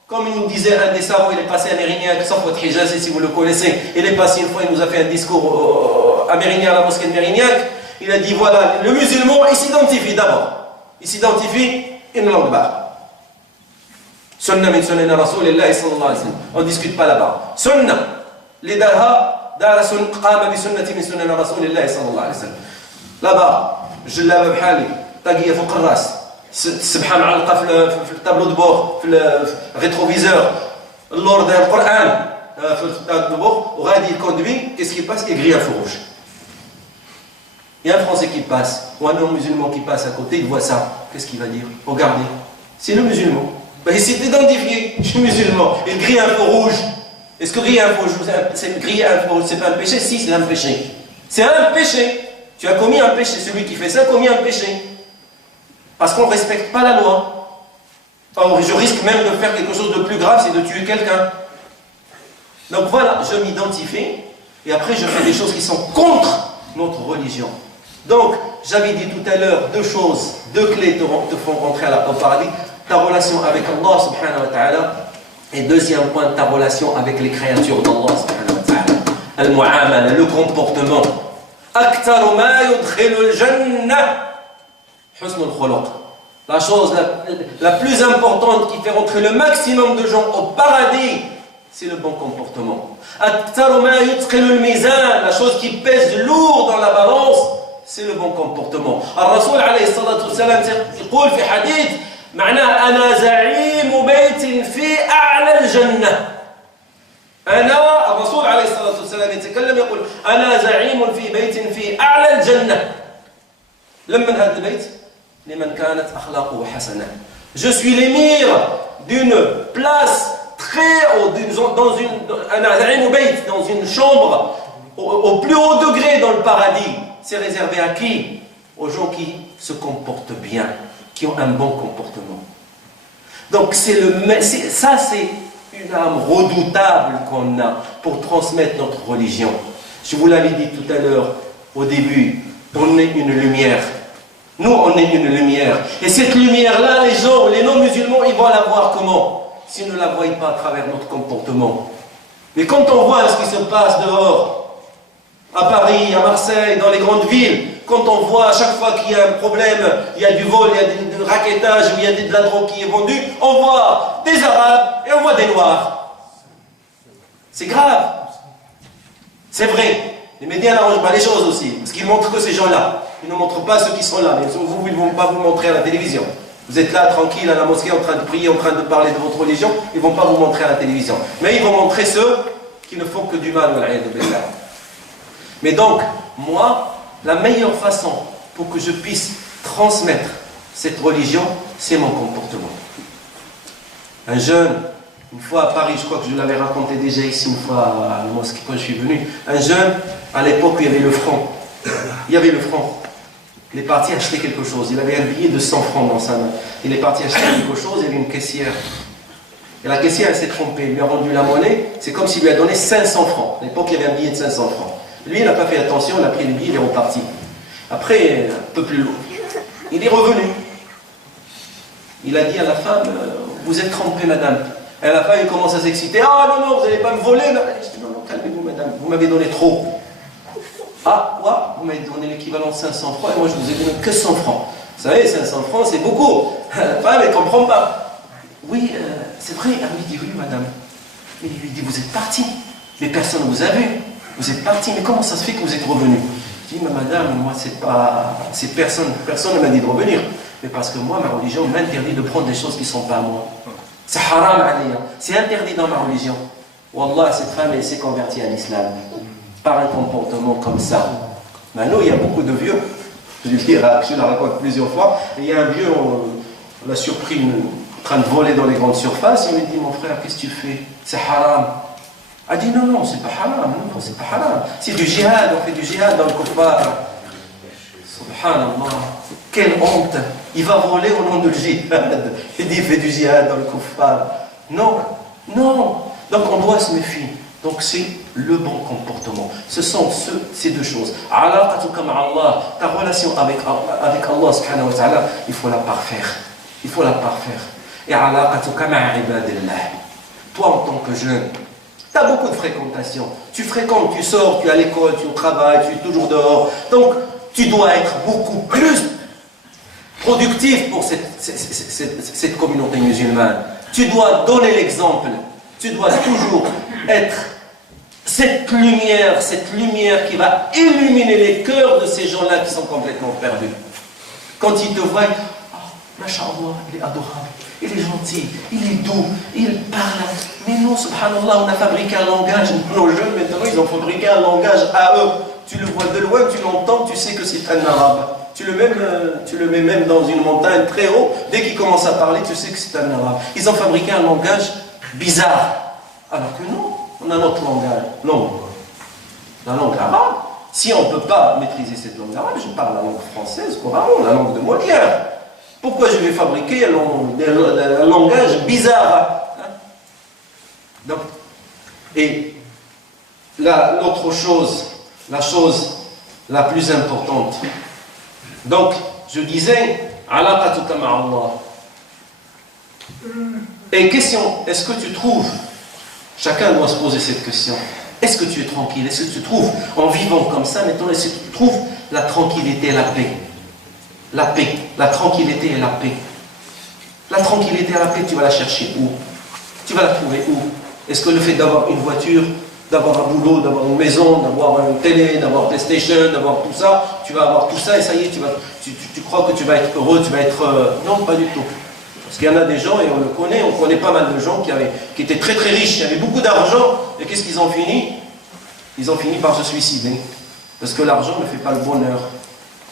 Comme il nous disait un des savants, il est passé à Mérignac, sans votre Hijaz, si vous le connaissez, il est passé une fois, il nous a fait un discours à Mérignac, à la mosquée de Mérignac. Il a dit voilà, le musulman, il s'identifie d'abord. Il s'identifie une langue barre. Sunna min sunnana Rasulillahi sallallahu alayhi wa sallam. On ne discute pas là-bas. Sunna. اللي دار قام بسنة من سنن رسول الله صلى الله عليه وسلم. لابا جلابه بحالي طاقيه فوق الراس السبحه معلقه في الطابلو دو بور في الريتروفيزور اللور ديال القران في الطابلو دو بور وغادي يكوندوي qu'est-ce qui passe? Il grille un feu rouge. Il y a un Français qui passe ou un non-musulman qui passe à côté, il voit ça, qu'est-ce qu'il va dire? Regardez, c'est le musulman. Ben, il s'est identifié, je suis musulman, il grille un feu rouge. Est-ce que griller un feu rouge, c'est pas un péché? Si, c'est un péché. C'est un péché. Tu as commis un péché. Celui qui fait ça a commis un péché. Parce qu'on ne respecte pas la loi. Or, je risque même de faire quelque chose de plus grave, c'est de tuer quelqu'un. Donc voilà, je m'identifie et après je fais des choses qui sont contre notre religion. Donc, j'avais dit tout à l'heure deux choses, deux clés te font rentrer au paradis. Ta relation avec Allah subhanahu wa ta'ala. Et deuxième point, ta relation avec les créatures d'Allah subhanahu wa ta'ala. Al-mu'amala, le comportement. Aktaru ma yudkhilu al-jannah husn al-khuluq. La chose la plus importante qui fait rentrer le maximum de gens au paradis, c'est le bon comportement. Aktaru ma yudkhilu al-mizan, la chose qui pèse lourd dans la balance, c'est le bon comportement. Al-Rasul alayhi salatu wa salam يقول في حديث معناه أنا زعيم بيت في أعلى الجنة. أنا الرسول عليه الصلاة والسلام يتكلم يقول أنا زعيم في بيت في أعلى الجنة. لمن هذا البيت؟ لمن كانت أخلاقه حسنة. Je suis l'émir d'une place très haut, أنا زعيم بيت dans une chambre au plus haut degré dans le paradis. C'est réservé à qui? Aux gens qui se comportent bien, qui ont un bon comportement. Donc c'est une âme redoutable qu'on a pour transmettre notre religion. Je vous l'avais dit tout à l'heure, au début, on est une lumière. Nous, on est une lumière. Et cette lumière-là, les gens, les non-musulmans, ils vont la voir comment? S'ils ne la voient pas à travers notre comportement. Mais quand on voit ce qui se passe dehors, à Paris, à Marseille, dans les grandes villes, quand on voit à chaque fois qu'il y a un problème, il y a du vol, il y a du rackettage, ou il y a de la drogue qui est vendue, on voit des Arabes et on voit des Noirs. C'est grave. C'est vrai. Les médias n'arrangent pas les choses aussi, parce qu'ils montrent que ces gens-là. Ils ne montrent pas ceux qui sont là, mais vous, ils ne vont pas vous montrer à la télévision. Vous êtes là, tranquille, à la mosquée, en train de prier, en train de parler de votre religion, ils ne vont pas vous montrer à la télévision. Mais ils vont montrer ceux qui ne font que du mal. Mais donc, moi, la meilleure façon pour que je puisse transmettre cette religion, c'est mon comportement. Un jeune, une fois à Paris, je crois que je l'avais raconté déjà ici une fois à la mosquée quand je suis venu, un jeune, à l'époque il y avait le franc. Il y avait le franc. Il est parti acheter quelque chose. Il avait un billet de 100 francs dans sa main. Il est parti acheter quelque chose, il y avait une caissière. Et la caissière, elle s'est trompée. Il lui a rendu la monnaie. C'est comme s'il lui a donné 500 francs. À l'époque, il y avait un billet de 500 francs. Lui, il n'a pas fait attention, il a pris le billet, il est reparti. Après, un peu plus loin, il est revenu. Il a dit à la femme, vous êtes trompée, madame. Et la femme, il commence à s'exciter. Ah non, non, vous n'allez pas me voler. Elle dit, non, non, calmez-vous, madame, vous m'avez donné trop. Ah, quoi? Vous m'avez donné l'équivalent de 500 francs et moi, je vous ai donné que 100 francs. Vous savez, 500 francs, c'est beaucoup. La femme, elle ne comprend pas. Oui, c'est vrai. Ah oui, il dit oui, madame. Mais il lui dit, vous êtes parti. Mais personne ne vous a vu. Vous êtes parti. Mais comment ça se fait que vous êtes revenu? Je dis, mais madame, moi, c'est personne ne m'a dit de revenir. Mais parce que moi, ma religion m'interdit de prendre des choses qui ne sont pas à moi. C'est haram alayya. C'est interdit dans ma religion. Wallah, cette femme, elle s'est convertie à l'islam. Par un comportement comme ça. Maintenant, il y a beaucoup de vieux. Je la raconte plusieurs fois. Et il y a un vieux, on l'a surpris en train de voler dans les grandes surfaces. Il lui dit, mon frère, qu'est-ce que tu fais? C'est haram. Elle dit, non, non, c'est pas haram. Non, c'est pas haram. C'est du jihad, on fait du jihad dans le kuffar. Subhanallah. Quelle honte. Il va voler au nom de jihad. Il dit, il fait du jihad dans le kuffar. Non, non. Donc on doit se méfier. Donc c'est le bon comportement. Ce sont ces deux choses. Alaqatuka ma'Allah, ta relation avec Allah subhanahu wa ta'ala, il faut la parfaire. Il faut la parfaire. Et alaqatuka ma'ibadillah. Toi en tant que jeune, tu as beaucoup de fréquentation. Tu fréquentes, tu sors, tu es à l'école, tu es au travail, tu es toujours dehors. Donc tu dois être beaucoup plus productif pour cette communauté musulmane. Tu dois donner l'exemple. Tu dois toujours être cette lumière qui va illuminer les cœurs de ces gens-là qui sont complètement perdus. Quand ils te voient, oh, Masha'Allah, il est adorable, il est gentil, il est doux, il parle. Mais nous, subhanallah, on a fabriqué un langage. Nos jeunes, maintenant, ils ont fabriqué un langage à eux. Tu le vois de loin, tu l'entends, tu sais que c'est un arabe. Tu le mets même dans une montagne très haut. Dès qu'il commence à parler, tu sais que c'est un arabe. Ils ont fabriqué un langage bizarre. Alors que non, on a notre langage. Non, la langue arabe. Si on ne peut pas maîtriser cette langue arabe, je parle la langue française couramment, la langue de Molière. Pourquoi je vais fabriquer un langage bizarre? Donc, et l'autre chose, la chose la plus importante. Donc, je disais, alaqatuka ma'Allah. Et question, est-ce que tu trouves, chacun doit se poser cette question, est-ce que tu es tranquille? Est-ce que tu trouves, en vivant comme ça, maintenant, est-ce que tu trouves la tranquillité et la paix? La paix, la tranquillité et la paix. La tranquillité et la paix, tu vas la chercher où? Tu vas la trouver où? Est-ce que le fait d'avoir une voiture, d'avoir un boulot, d'avoir une maison, d'avoir une télé, d'avoir PlayStation, d'avoir tout ça, tu vas avoir tout ça et ça y est, tu crois que tu vas être heureux, tu vas être... Non, pas du tout. Parce qu'il y en a des gens, et on connaît pas mal de gens qui étaient très très riches, qui avaient beaucoup d'argent, et qu'est-ce qu'ils ont fini? Ils ont fini par se suicider. Parce que l'argent ne fait pas le bonheur.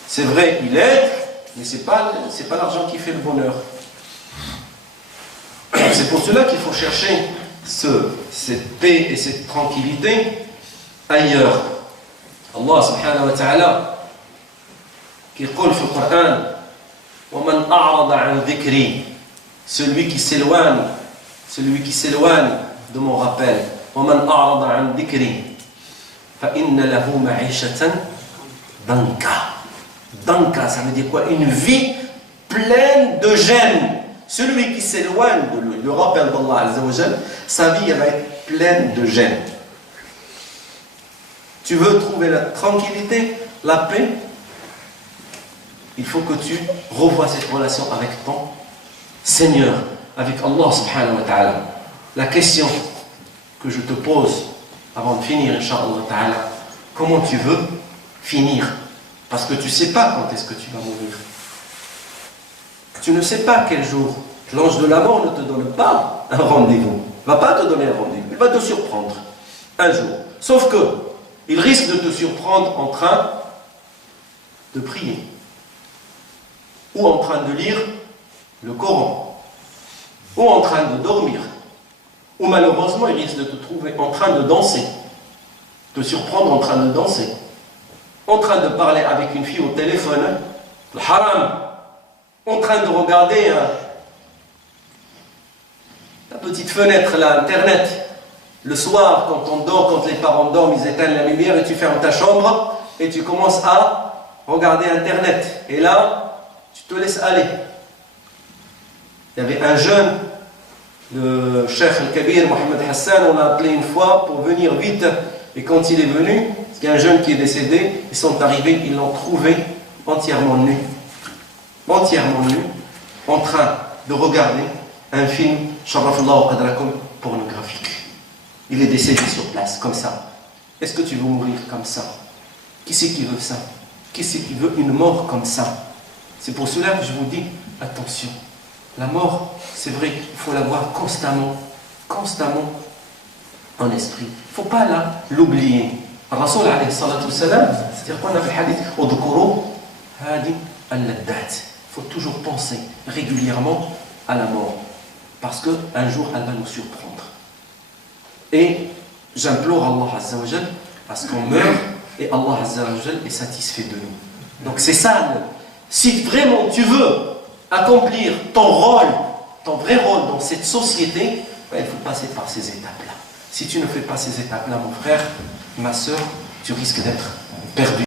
C'est vrai, il aide, mais c'est pas l'argent qui fait le bonheur. C'est pour cela qu'il faut chercher cette paix et cette tranquillité ailleurs. Allah subhanahu wa ta'ala qui dit dans le Coran وَمَنْ أَعْرَضَ عَنْ ذِكْرِي, celui qui s'éloigne de mon rappel, وَمَنْ أَعْرَضَ عَنْ ذِكْرِي فَإِنَّ لَهُ مَعِيشَةً danka, ça veut dire quoi? Une vie pleine de gêne. Celui qui s'éloigne du rappel d'Allah Azza wa Jal, sa vie va être pleine de gêne. Tu veux trouver la tranquillité, la paix? Il faut que tu revoies cette relation avec ton Seigneur, avec Allah subhanahu wa ta'ala. La question que je te pose avant de finir, Inch'Allah ta'ala, comment tu veux finir? Parce que tu ne sais pas quand est-ce que tu vas mourir. Tu ne sais pas quel jour. L'ange de la mort ne te donne pas un rendez-vous. Il ne va pas te donner un rendez-vous. Il va te surprendre un jour. Sauf que il risque de te surprendre en train de prier. Ou en train de lire le Coran. Ou en train de dormir. Ou malheureusement, il risque de te trouver en train de danser. Te surprendre en train de danser. En train de parler avec une fille au téléphone. Le haram. En train de regarder la petite fenêtre, là, Internet. Le soir, quand on dort, quand les parents dorment, ils éteignent la lumière et tu fermes ta chambre et tu commences à regarder Internet. Et là, tu te laisses aller. Il y avait un jeune, le Cheikh Al-Kabir, Mohamed Hassan, on l'a appelé une fois pour venir vite. Et quand il est venu, il y a un jeune qui est décédé, ils sont arrivés, ils l'ont trouvé entièrement nu. Entièrement nu. en train de regarder un film, Sharafallahu qadrakum, pornographique. Il est décédé sur place, comme ça. Est-ce que tu veux mourir comme ça? Qui c'est qui veut ça? Qui c'est qui veut une mort comme ça? C'est pour cela que je vous dis, attention. La mort, c'est vrai qu'il faut la voir constamment en esprit. Il ne faut pas l'oublier. Rasoul alayhi salatu wassalam, c'est-à-dire qu'on a fait le hadith, Udkuru hadi al-laddat. Il faut toujours penser régulièrement à la mort. Parce qu'un jour, elle va nous surprendre. Et j'implore Allah Azza wa Jal, parce qu'on meurt et Allah Azza wa Jal est satisfait de nous. Donc c'est ça. Si vraiment tu veux accomplir ton rôle, ton vrai rôle dans cette société, il faut passer par ces étapes-là. Si tu ne fais pas ces étapes-là, mon frère, ma soeur, tu risques d'être perdu.